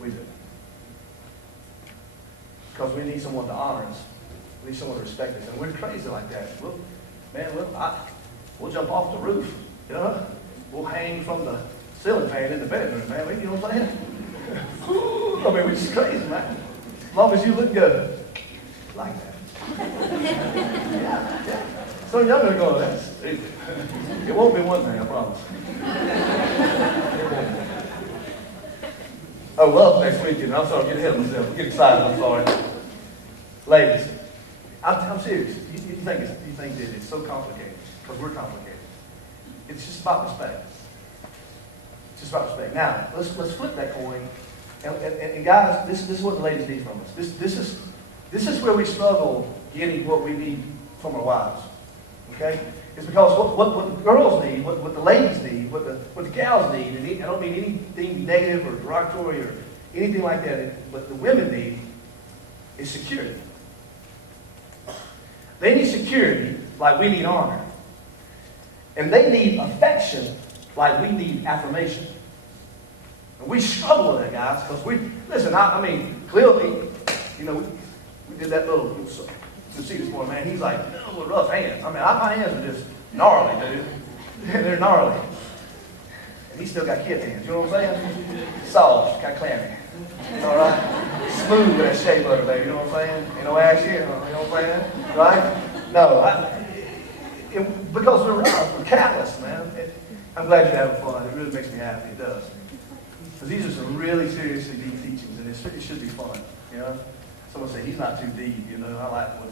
We do. Because we need someone to honor us. We need someone to respect us. And we're crazy like that. We'll jump off the roof. You know? We'll hang from the ceiling fan in the bedroom, man. You know what I'm saying? I mean, we're just crazy, man. As long as you look good. Like that. Yeah. Some of y'all are going, that's stupid. It won't be one thing, I promise. Oh, love next weekend. I'm sorry, get ahead of myself. Get excited, I'm sorry. Ladies, I'm serious. You think that it's so complicated, because we're complicated. It's just about respect. It's just about respect. Now, let's flip that coin. And guys, this is what the ladies need from us. This is where we struggle getting what we need from our wives. Okay? It's because what the girls need, what the ladies need, what the gals need, and I don't mean anything negative or derogatory or anything like that, what the women need is security. They need security like we need honor. And they need affection like we need affirmation. And we struggle with that, guys, because listen, I mean, clearly, you know, we did that little, you can see this morning, man, he's like, with rough hands. I mean, my hands are just gnarly, dude. They're gnarly. And he still got kid hands, you know what I'm saying? Soft, kind of clammy. All right? Smooth with that shea butter, baby, you know what I'm saying? Ain't no ash here, you know what I'm saying? Right? No, because we're rough, we're callous, man. I'm glad you're having fun. It really makes me happy, it does. Because these are some really seriously deep teachings, and it should be fun, you know? Someone say, he's not too deep, you know? I like what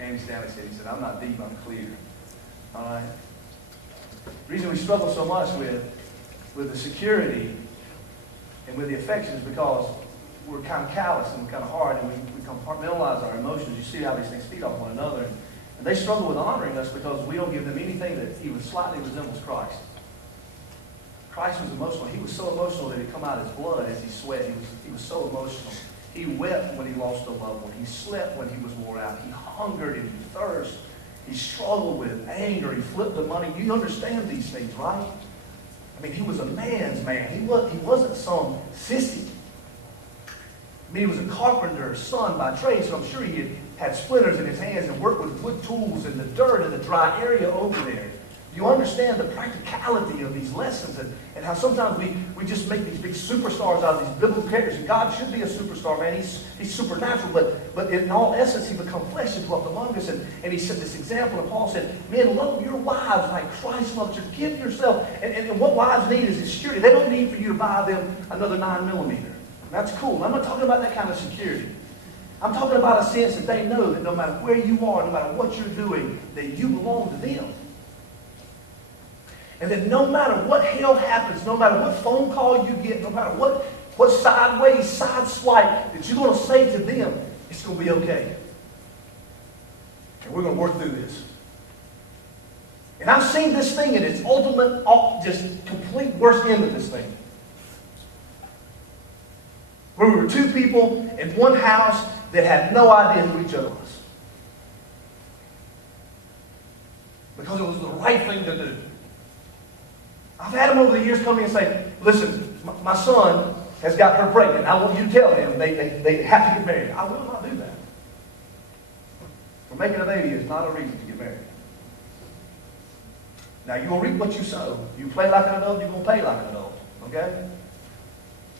Andy Stanley said. He said, I'm not deep, I'm clear. All right? The reason we struggle so much with the security and with the affection is because we're kind of callous and we're kind of hard and we compartmentalize our emotions. You see how these things feed off one another. And they struggle with honoring us because we don't give them anything that even slightly resembles Christ. Christ was emotional. He was so emotional that it come out of his blood as he sweat. He was so emotional. He wept when he lost a loved one. He slept when he was wore out. He hungered and he thirsted. He struggled with anger. He flipped the money. You understand these things, right? I mean, he was a man's man. He wasn't some sissy. I mean, he was a carpenter's son by trade, so I'm sure he had splinters in his hands and worked with wood tools in the dirt in the dry area over there. You understand the practicality of these lessons and how sometimes we just make these big superstars out of these biblical characters. And God should be a superstar, man. He's supernatural, but in all essence, he become flesh and dwelt among us. And he set this example, and Paul said, men, love your wives like Christ loved you. Give yourself. And what wives need is security. They don't need for you to buy them another 9mm. That's cool. I'm not talking about that kind of security. I'm talking about a sense that they know that no matter where you are, no matter what you're doing, that you belong to them. And that no matter what hell happens, no matter what phone call you get, no matter what sideways, side swipe that you're going to say to them, it's going to be okay. And we're going to work through this. And I've seen this thing in its ultimate, just complete worst end of this thing. Where we were two people in one house that had no idea who each other was. Because it was the right thing to do. I've had them over the years come in and say, listen, my son has got her pregnant. I want you to tell them they have to get married. I will not do that. For making a baby is not a reason to get married. Now, you're going to reap what you sow. You play like an adult, you're going to pay like an adult. Okay?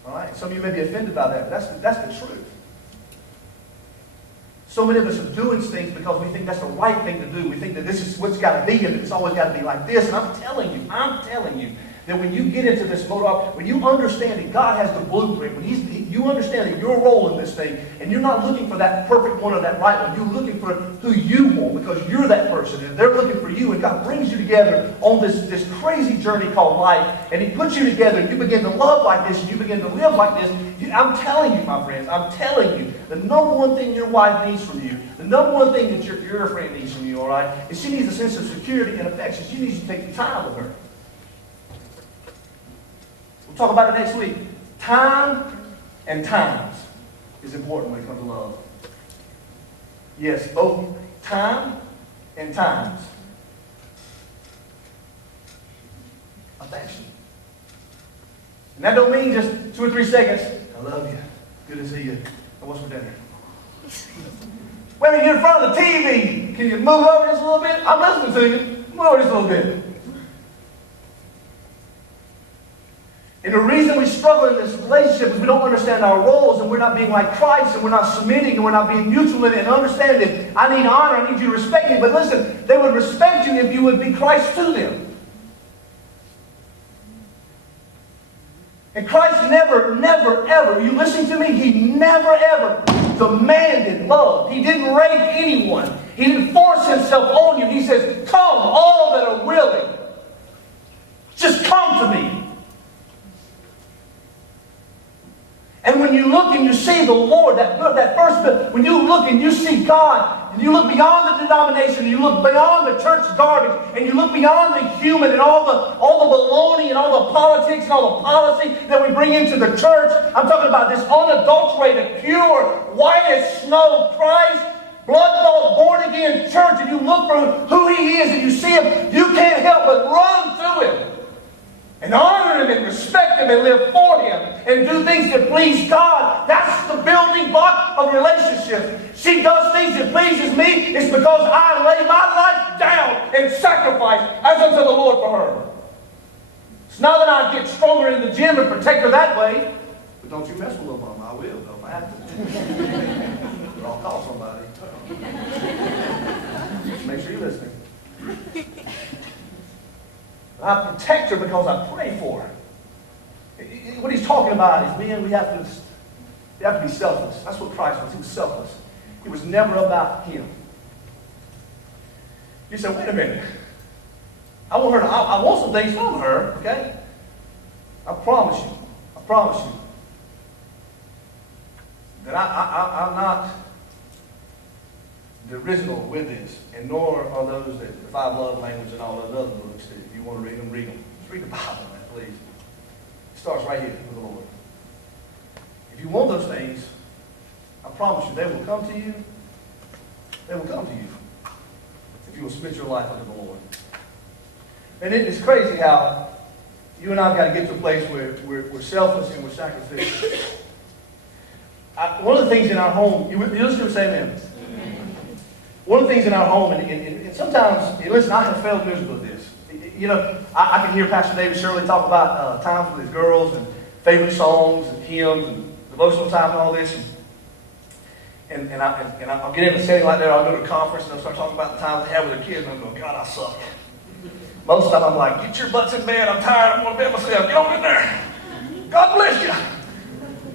All right? Some of you may be offended by that, but that's the truth. So many of us are doing things because we think that's the right thing to do. We think that this is what's got to be and it's always got to be like this. And I'm telling you That when you get into this mode, when you understand that God has the blueprint, when you understand that your role in this thing, and you're not looking for that perfect one or that right one, you're looking for who you want because you're that person, and they're looking for you, and God brings you together on this crazy journey called life, and He puts you together, and you begin to love like this, and you begin to live like this. I'm telling you, my friends, I'm telling you, the number one thing your wife needs from you, the number one thing that your girlfriend needs from you, all right, is she needs a sense of security and affection. She needs you to take the time with her. We'll talk about it next week. Time and times is important when it comes to love. Yes, both time and times. Affection. And that don't mean just 2 or 3 seconds. I love you. Good to see you. And what's for dinner? When you're in front of the TV, can you move over just a little bit? I'm listening to you. Move over just a little bit. And the reason we struggle in this relationship is we don't understand our roles, and we're not being like Christ, and we're not submitting, and we're not being mutual in it, and understanding that I need honor, I need you to respect me. But listen, they would respect you if you would be Christ to them. And Christ never, ever, you listening to me? He never, ever demanded love. He didn't rape anyone. He didn't force himself on you. He says, come, all that are willing. Just come to me. And when you look and you see the Lord, that first bit, when you look and you see God, and you look beyond the denomination, and you look beyond the church garbage, and you look beyond the human and all the baloney and all the politics and all the policy that we bring into the church. I'm talking about this unadulterated, pure, white as snow Christ, blood-bought, born-again church, and you look for who He is and you see Him, you can't help but run to Him. And honor Him and respect Him and live for Him and do things that please God. That's the building block of relationships. She does things that pleases me. It's because I lay my life down and sacrifice as unto the Lord for her. It's not that I get stronger in the gym and protect her that way. But don't you mess with little mama. I will, though, if I have to. Or I'll call somebody. Just make sure you're listening. I protect her because I pray for her. What he's talking about is, man, we have to be selfless. That's what Christ was. He was selfless. It was never about him. You say, wait a minute. I want her to, I want some things from her, okay? I promise you that I'm not the original with this, and nor are those that the 5 love languages and all those other books that if you want to read them, read them. Just read the Bible, man, please. It starts right here with the Lord. If you want those things, I promise you, they will come to you. They will come to you if you will submit your life unto the Lord. And it's crazy how you and I have got to get to a place where we're selfless and we're sacrificial. One of the things in our home, you listen to me say amen. One of the things in our home, and sometimes, listen, I have failed miserably at this. You know, I can hear Pastor David Shirley talk about times with his girls and favorite songs and hymns and devotional time and all this. And I'll get in a setting like that, or I'll go to a conference and I'll start talking about the time they have with their kids, and I'm going, God, I suck. Most of the time I'm like, get your butts in bed, I'm tired, I'm going to bed myself, get on in there. God bless you.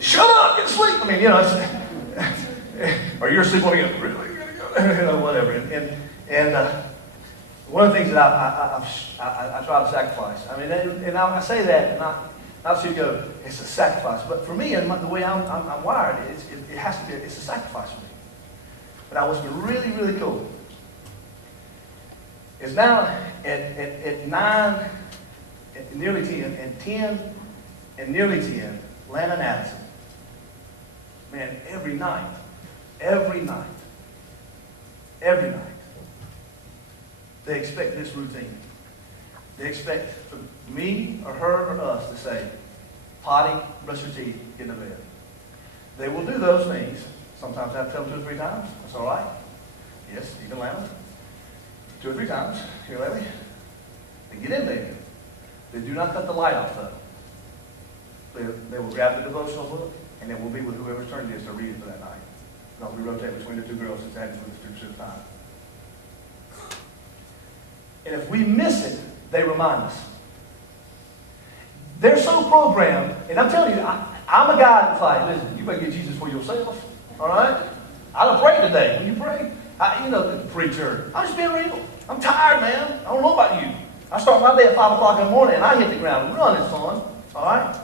Shut up, get to sleep. I mean, you know, or you're asleep on me, really? You know, whatever. And one of the things that I try to sacrifice. I mean, and I say that not to go, it's a sacrifice. But for me, and the way I'm wired, it has to be. It's a sacrifice for me. But what's been really, really cool is now at 9, at nearly 10, and 10, and nearly 10, Lana and Addison. Man, every night. They expect this routine. They expect for me or her or us to say, potty, brush your teeth, get in the bed. They will do those things. Sometimes I have to tell them 2 or 3 times. That's all right. Yes, you can land 2 or 3 times. Here, Larry. They get in there. They do not cut the light off, though. They will grab the devotional book, and then we'll be with whoever's turn it is to read it for that night. No, we rotate between the 2 girls since that is with the 2% of time. And if we miss it, they remind us. They're so programmed, and I'm telling you, I'm a guy that's like, listen, you better get Jesus for yourself, all right? I don't pray today. When you pray, the preacher, I'm just being real. I'm tired, man. I don't know about you. I start my day at 5 o'clock in the morning, and I hit the ground running, son, all right?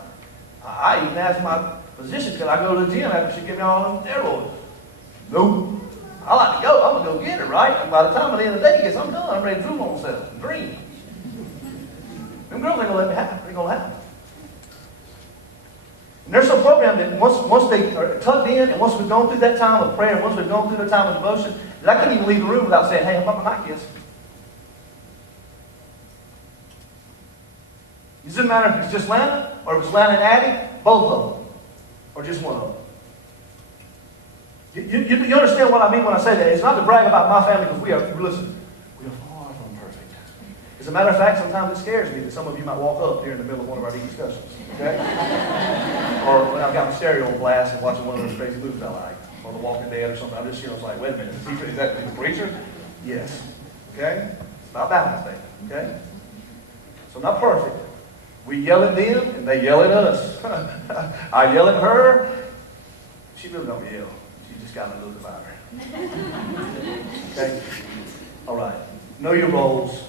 I even asked my physician, could I go to the gym after she give me all them steroids? Nope. I like to go. I'm going to go get it, right? And by the time at the end of the day gets, I'm done. I'm ready to drool on myself and dream. Them girls ain't going to let me have it. They're going to have it. And they're so programmed that once they are tucked in, and once we've gone through that time of prayer, and once we've gone through the time of devotion, that I couldn't even leave the room without saying, hey, how about my night kiss? It doesn't matter if it's just Lana, or if it's Lana and Addie, both of them, or just one of them. You understand what I mean when I say that? It's not to brag about my family, because we are far from perfect. As a matter of fact, sometimes it scares me that some of you might walk up here in the middle of one of our deep discussions. Okay? Or when I've got my stereo on blast and watching one of those crazy movies I like, or The Walking Dead or something, I'm just, it's like, wait a minute, is that the preacher? Yes. Okay? It's not Balanced Day. Okay? So not perfect. We yell at them, and they yell at us. I yell at her. She really don't yell. She just got a little about her. Okay? All right. Know your roles.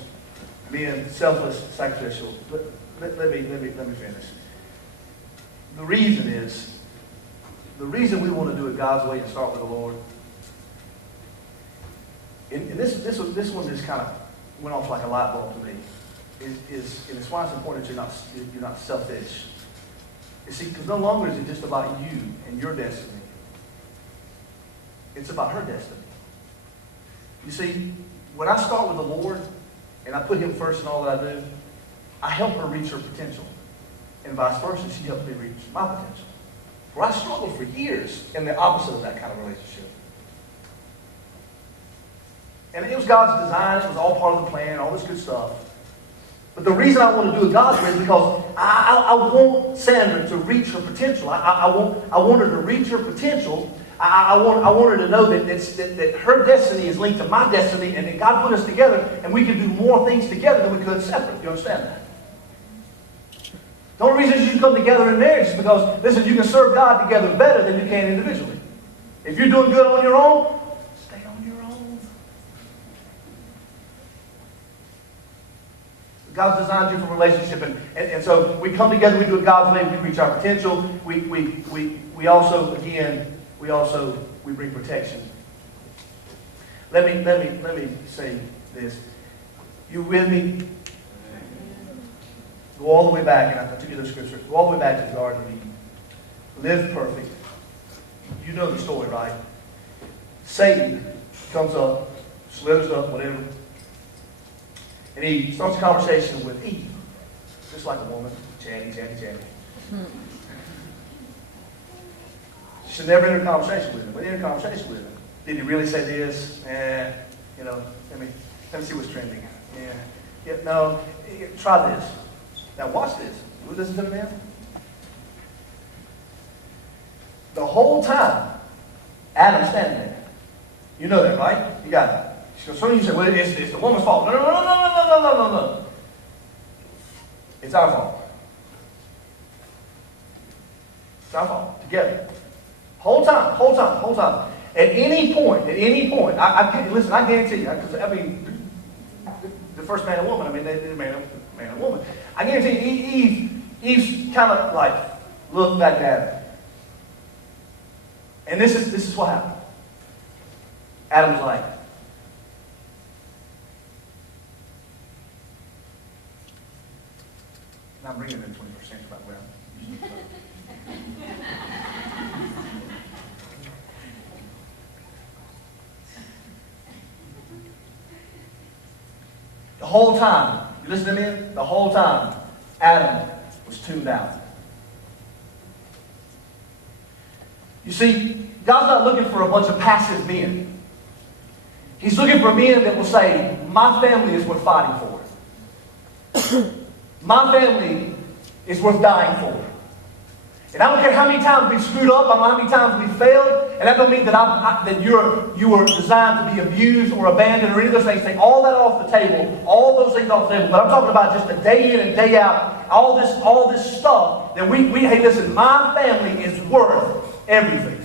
Being selfless, sacrificial. Let me finish. The reason we want to do it God's way and start with the Lord, and this one just kind of went off like a light bulb to me, and it's why it's important that you're not selfish. You see, because no longer is it just about you and your destiny. It's about her destiny. You see, when I start with the Lord, and I put Him first in all that I do, I help her reach her potential. And vice versa, she helps me reach my potential. Where I struggled for years in the opposite of that kind of relationship. And it was God's design, it was all part of the plan, all this good stuff. But the reason I want to do it God's way is because I want Sandra to reach her potential. I want her to reach her potential. I want her to know that her destiny is linked to my destiny, and that God put us together, and we can do more things together than we could separate. You understand that? The only reason you can come together in marriage is because, listen, you can serve God together better than you can individually. If you're doing good on your own, stay on your own. God's designed you for relationship, and so we come together, we do it God's way, we reach our potential. We also bring protection. Let me say this. You with me? Go all the way back, and I took you to the scripture. Go all the way back to the Garden of Eden. Live perfect. You know the story, right? Satan comes up, slithers up, whatever, and he starts a conversation with Eve, just like a woman, chatty. She should never enter a conversation with him. When he entered a conversation with him, did he really say this? Let me see what's trending. No, try this. Now watch this. You listen to me now? The whole time, Adam's standing there. You know that, right? You got it. So some of you say, well, it's the woman's fault. No. It's our fault. It's our fault. Together. Whole time. At any point, I guarantee you, because the first man and woman, they're man and woman. I guarantee you, Eve's kind of like looked back at him. And this is what happened. Adam was like, and I'm bringing it in the 21st century, by the way. The whole time, you listen to me? The whole time, Adam was tuned out. You see, God's not looking for a bunch of passive men. He's looking for men that will say, my family is worth fighting for. My family is worth dying for. And I don't care how many times we screwed up, I don't know how many times we failed, and that don't mean that you were designed to be abused or abandoned or any of those things. Take all that off the table, all those things off the table. But I'm talking about just a day in and day out. all this stuff that hey, listen, my family is worth everything.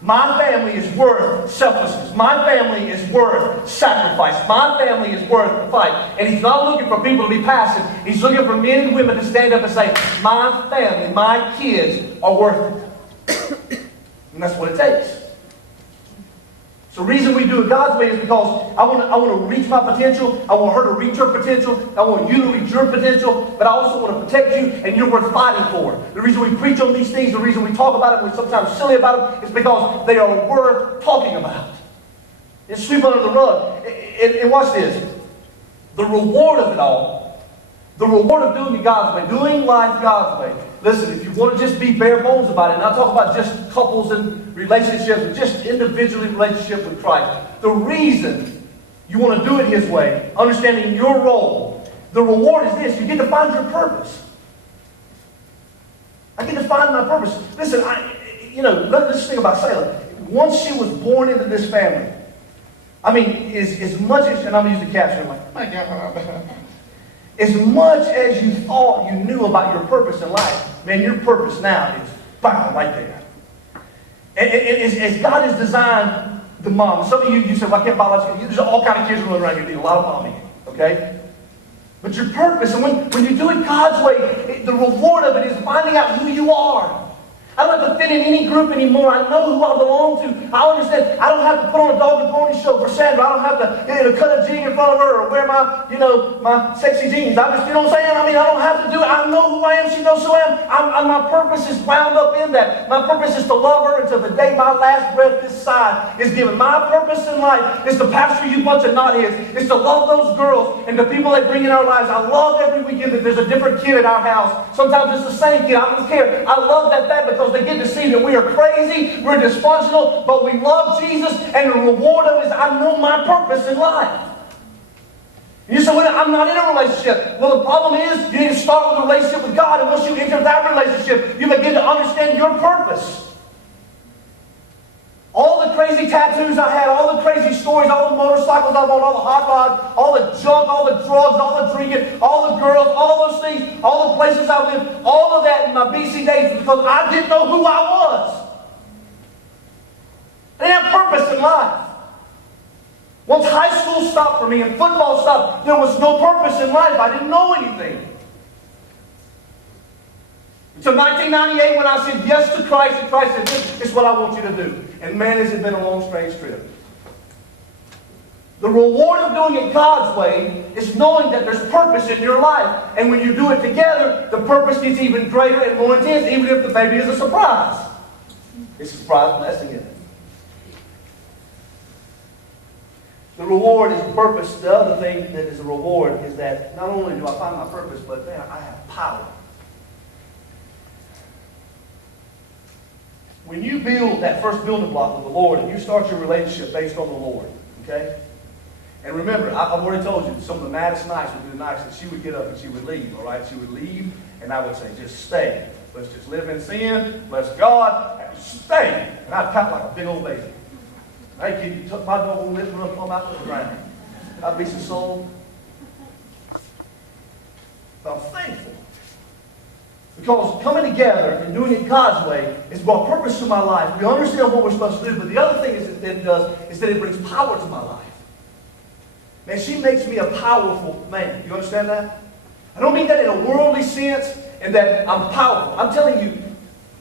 My family is worth selflessness. My family is worth sacrifice. My family is worth the fight. And he's not looking for people to be passive. He's looking for men and women to stand up and say, my family, my kids are worth it. And that's what it takes. So the reason we do it God's way is because I want to reach my potential. I want her to reach her potential. I want you to reach your potential. But I also want to protect you, and you're worth fighting for. The reason we preach on these things, the reason we talk about it, we're sometimes silly about them, is because they are worth talking about. It's sweep under the rug. And watch this. The reward of it all, the reward of doing it God's way, doing life God's way. Listen, if you want to just be bare bones about it, and I talk about just couples and relationships, just individually relationship with Christ. The reason you want to do it His way, understanding your role, the reward is this: you get to find your purpose. I get to find my purpose. Listen, let's think about Sailor. Once she was born into this family, I mean, as much as, and I'm going to use the caption, I'm like, my God. As much as you thought you knew about your purpose in life, man, your purpose now is bam, right there. And as God has designed the mom, some of you say, well, I can't biologically, there's all kind of kids running around here, need a lot of mommy, okay? But your purpose, and when you do it God's way, the reward of it is finding out who you are. I don't have to fit in any group anymore. I know who I belong to. I understand. I don't have to put on a dog and pony show for Sandra. I don't have to cut a jig in front of her or wear my sexy jeans. I just, you know what I'm saying? I mean, I don't have to do it. I know who I am. She knows who I am. My purpose is wound up in that. My purpose is to love her until the day my last breath this side is given. My purpose in life is to pastor you bunch of knotheads. It's to love those girls and the people they bring in our lives. I love every weekend that there's a different kid at our house. Sometimes it's the same kid. I don't care. I love that because they get to see that we are crazy, we're dysfunctional, but we love Jesus, and the reward of it is I know my purpose in life. And you say, well, I'm not in a relationship. Well, the problem is you need to start with a relationship with God, and once you enter that relationship, you begin to understand your purpose. All the crazy tattoos I had, all the crazy stories, all the motorcycles I bought, all the hot rods, all the junk, all the drugs, all the drinking, all the girls, all those things, all the places I lived, all of that in my BC days because I didn't know who I was. I didn't have purpose in life. Once high school stopped for me and football stopped, there was no purpose in life. I didn't know anything. Until 1998 when I said yes to Christ, and Christ said, this is what I want you to do. And man, has it been a long, strange trip. The reward of doing it God's way is knowing that there's purpose in your life. And when you do it together, the purpose gets even greater and more intense, even if the baby is a surprise. It's a surprise blessing, isn't it? The reward is the purpose. The other thing that is a reward is that not only do I find my purpose, but man, I have power. When you build that first building block with the Lord and you start your relationship based on the Lord, okay? And remember, I've already told you, some of the maddest nights would be the nights that she would get up and she would leave, all right? She would leave, and I would say, just stay. Let's just live in sin. Bless God. Stay. And I'd pout like a big old baby. Hey, kid, you took my dog and lift her up out to the ground. I'd be so sold. But I'm thankful. Because coming together and doing it God's way has brought purpose to my life. We understand what we're supposed to do, but the other thing that it does is that it brings power to my life. Man, she makes me a powerful man. You understand that? I don't mean that in a worldly sense and that I'm powerful. I'm telling you,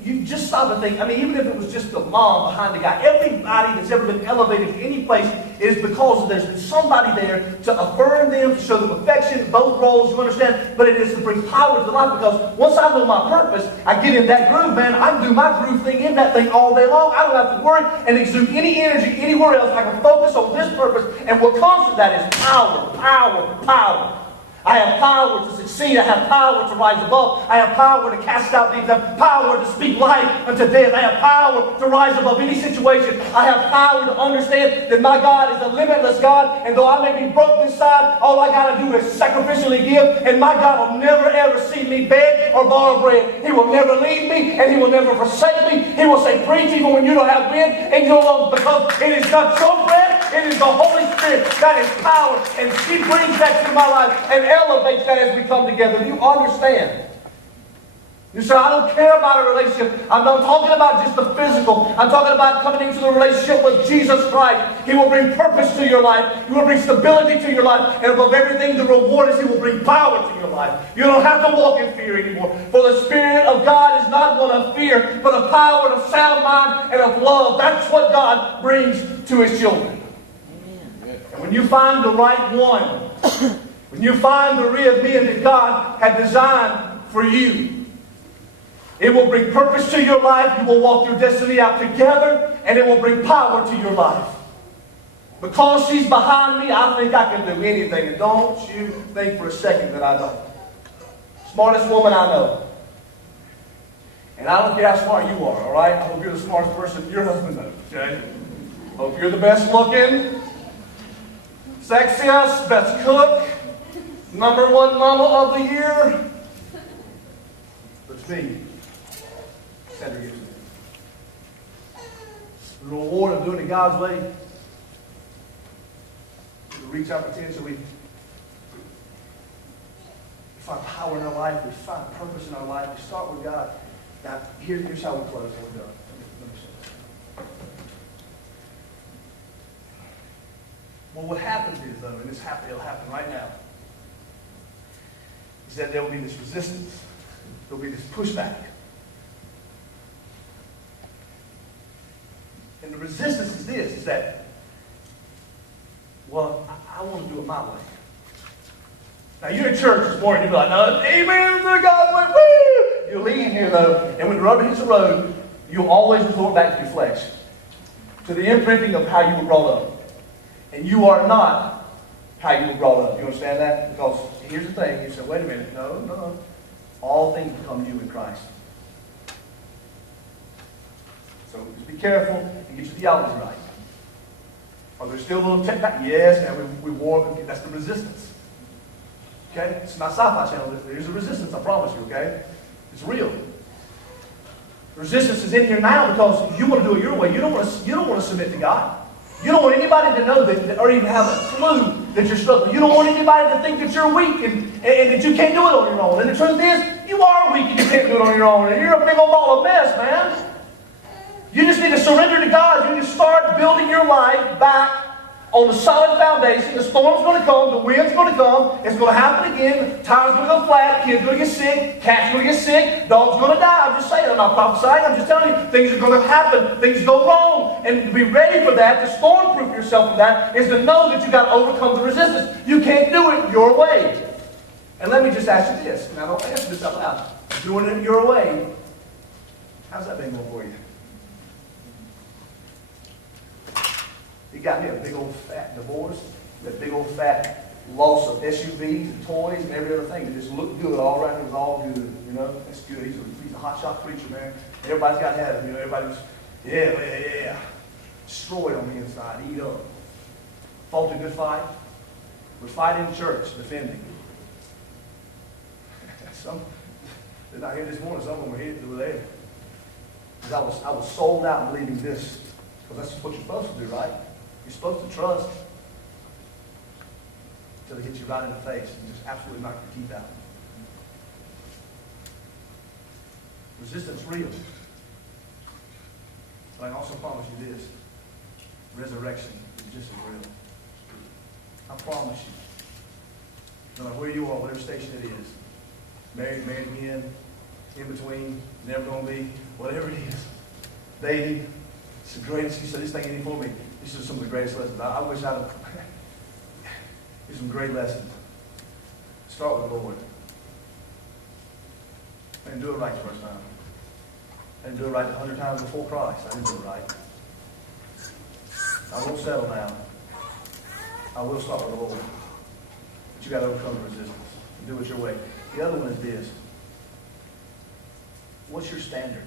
you just stop and think. I mean, even if it was just the mom behind the guy, everybody that's ever been elevated to any place is because there's been somebody there to affirm them, to show them affection, both roles, you understand? But it is to bring power to life because once I know my purpose, I get in that groove, man. I can do my groove thing in that thing all day long. I don't have to worry and exude any energy anywhere else. I can focus on this purpose, and what comes with that is power, power, power. I have power to succeed. I have power to rise above. I have power to cast out demons. I have power to speak life unto death. I have power to rise above any situation. I have power to understand that my God is a limitless God. And though I may be broken inside, all I got to do is sacrificially give. And my God will never ever see me beg or borrow bread. He will never leave me and He will never forsake me. He will say, preach even when you don't have wind in your lungs because it is not your bread, It is the Holy Spirit that is power, and she brings that to my life and elevates that as we come together. Do you understand? You say, I don't care about a relationship. I'm not talking about just the physical. I'm talking about coming into the relationship with Jesus Christ. He will bring purpose to your life. He will bring stability to your life. And above everything, the reward is He will bring power to your life. You don't have to walk in fear anymore. For the Spirit of God is not one of fear, but of power, of sound mind, and of love. That's what God brings to His children. And when you find the right one, when you find the real men that God had designed for you, it will bring purpose to your life. You will walk your destiny out together, and it will bring power to your life. Because she's behind me, I think I can do anything. And don't you think for a second that I don't. Smartest woman I know. And I don't care how smart you are, all right? I hope you're the smartest person your husband knows, okay? Hope you're the best looking, sexiest, best cook, #1 mama of the year. But it's me. Sandra gives me. The reward of doing it God's way. To reach our potential, we find power in our life, we find purpose in our life. We start with God. Now, here's how we close. We're done. Let me show you. Well, what happens is, though, and it'll happen right now, is that there will be this resistance. There will be this pushback. And the resistance is this, is that, well, I want to do it my way. Now, you're in church this morning, you'll be like, no, amen to God's way, woo! You'll leave here, though, and when the rubber hits the road, you'll always resort back to your flesh, to the imprinting of how you were brought up. And you are not how you were brought up. You understand that? Because here's the thing, you say, wait a minute, no. All things become new in Christ. So just be careful and get your theology right. Are there still little techniques? Yes, now we war. That's the resistance. Okay? It's not Sci-Fi Channel. There's a resistance, I promise you, okay? It's real. Resistance is in here now because you want to do it your way. You don't want to submit to God. You don't want anybody to know that, or even have a clue that you're struggling. You don't want anybody to think that you're weak and that you can't do it on your own. And the truth is, you are weak and you can't do it on your own. And you're a big old ball of mess, man. You just need to surrender to God. You need to start building your life back on the solid foundation. The storm's going to come. The wind's going to come. It's going to happen again. Tire's going to go flat. Kids going to get sick. Cat's going to get sick. Dog's going to die. I'm just saying. I'm not prophesying. I'm just telling you. Things are going to happen. Things go wrong. And to be ready for that, to storm-proof yourself from that, is to know that you've got to overcome the resistance. You can't do it your way. And let me just ask you this. Now, don't answer this out loud. Doing it your way, how's that been going for you? You got me a big old fat divorce, that big old fat loss of SUVs and toys and every other thing. It just looked good all right. It was all good. You know, that's good. He's a hot shot preacher, man. Everybody's got to have him. You know, everybody was, yeah. Destroyed on the inside, eat up. Fought a good fight. Was fighting in church, defending. They're not here this morning. Some of them were here. They were there. Because I was sold out believing this. Because that's what you're supposed to do, right? You're supposed to trust until it hits you right in the face and just absolutely knock your teeth out. Resistance real. But I also promise you this. Resurrection is just as real. I promise you. No matter where you are, whatever station it is, married again, in between, never going to be, whatever it is, dating, it's the greatest. He said, this thing ain't for me. These are some of the greatest lessons. I wish I'd have. These are some great lessons. Start with the Lord. I didn't do it right the first time. I didn't do it right 100 times before Christ. I didn't do it right. I will settle down. I will start with the Lord. But you got to overcome the resistance. Do it your way. The other one is this. What's your standard?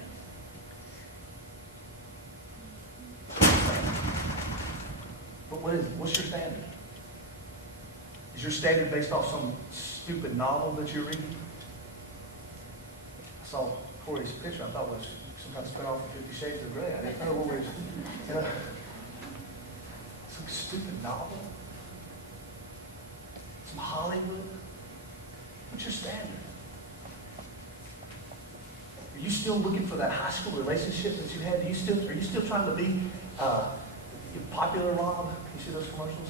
But what's your standard? Is your standard based off some stupid novel that you're reading? I saw Corey's picture. I thought was some kind of spin-off of 50 Shades of Grey. I didn't know what we were, stupid novel? Some Hollywood? What's your standard? Are you still looking for that high school relationship that you had? Are you still trying to be popular, Rob? You see those commercials?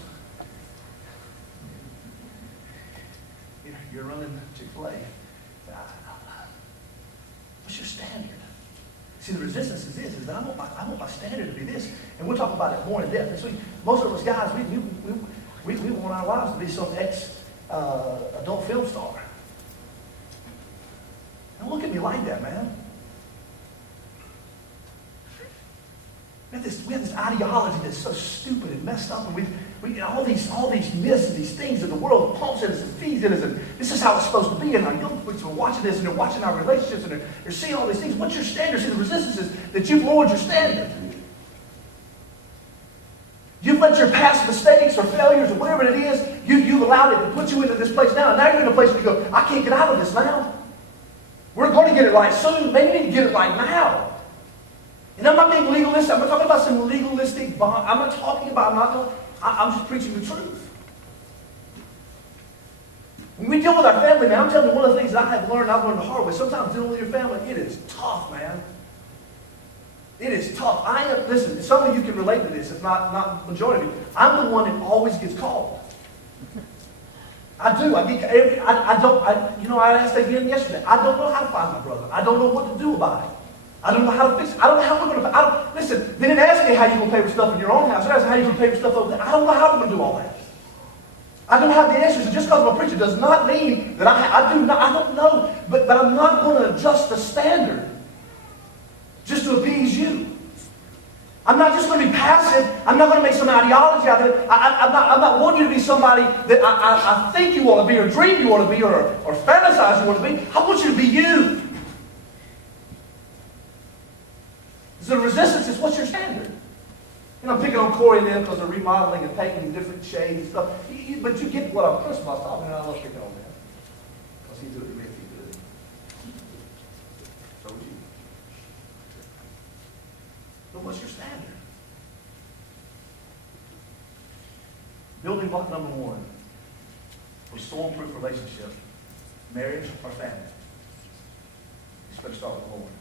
You're running Chick-fil-A. What's your standard? See, the resistance is this, is that I want my standard to be this. And we'll talk about it more in depth. So most of us guys, we want our lives to be some ex-adult film star. Don't look at me like that, man. We have this ideology that's so stupid and messed up, and we all these myths and these things that the world pumps at us and feeds at us, and this is how it's supposed to be. And our young folks are watching this, and they're watching our relationships, and they're seeing all these things. What's your standard? See, the resistance is that you've lowered your standard. You've let your past mistakes or failures or whatever it is, you've allowed it to put you into this place now. And now you're in a place where you go, I can't get out of this now. We're going to get it right soon. Maybe you need to get it right now. And I'm not being legalistic. I'm not talking about some legalistic bond. I'm not talking about, I'm just preaching the truth. When we deal with our family, man, I'm telling you one of the things that I've learned the hard way. Sometimes dealing with your family, it is tough, man. It is tough. Listen, some of you can relate to this, if not the majority of you. I'm the one that always gets called. I do. I asked again yesterday. I don't know how to find my brother. I don't know what to do about it. I don't know how to fix it. I don't know how we're going to. Listen, they didn't ask me how you're going to pay for stuff in your own house. They asked me how you're going to pay for stuff over there. I don't know how we're going to do all that. I don't have the answers. And just because I'm a preacher does not mean that I don't know. But I'm not going to adjust the standard just to appease you. I'm not just going to be passive. I'm not going to make some ideology out of it. I'm not wanting you to be somebody that I think you want to be, or dream you want to be, or fantasize you want to be. I want you to be you. So the resistance is, what's your standard? And I'm picking on Corey and them because they're remodeling and painting different shades and stuff. But you get what I'm talking about. I love picking on them. Because he did it to me if he did it. So would you. But what's your standard? Building block number 1. For storm-proof relationship, marriage or family. You better start with the Lord.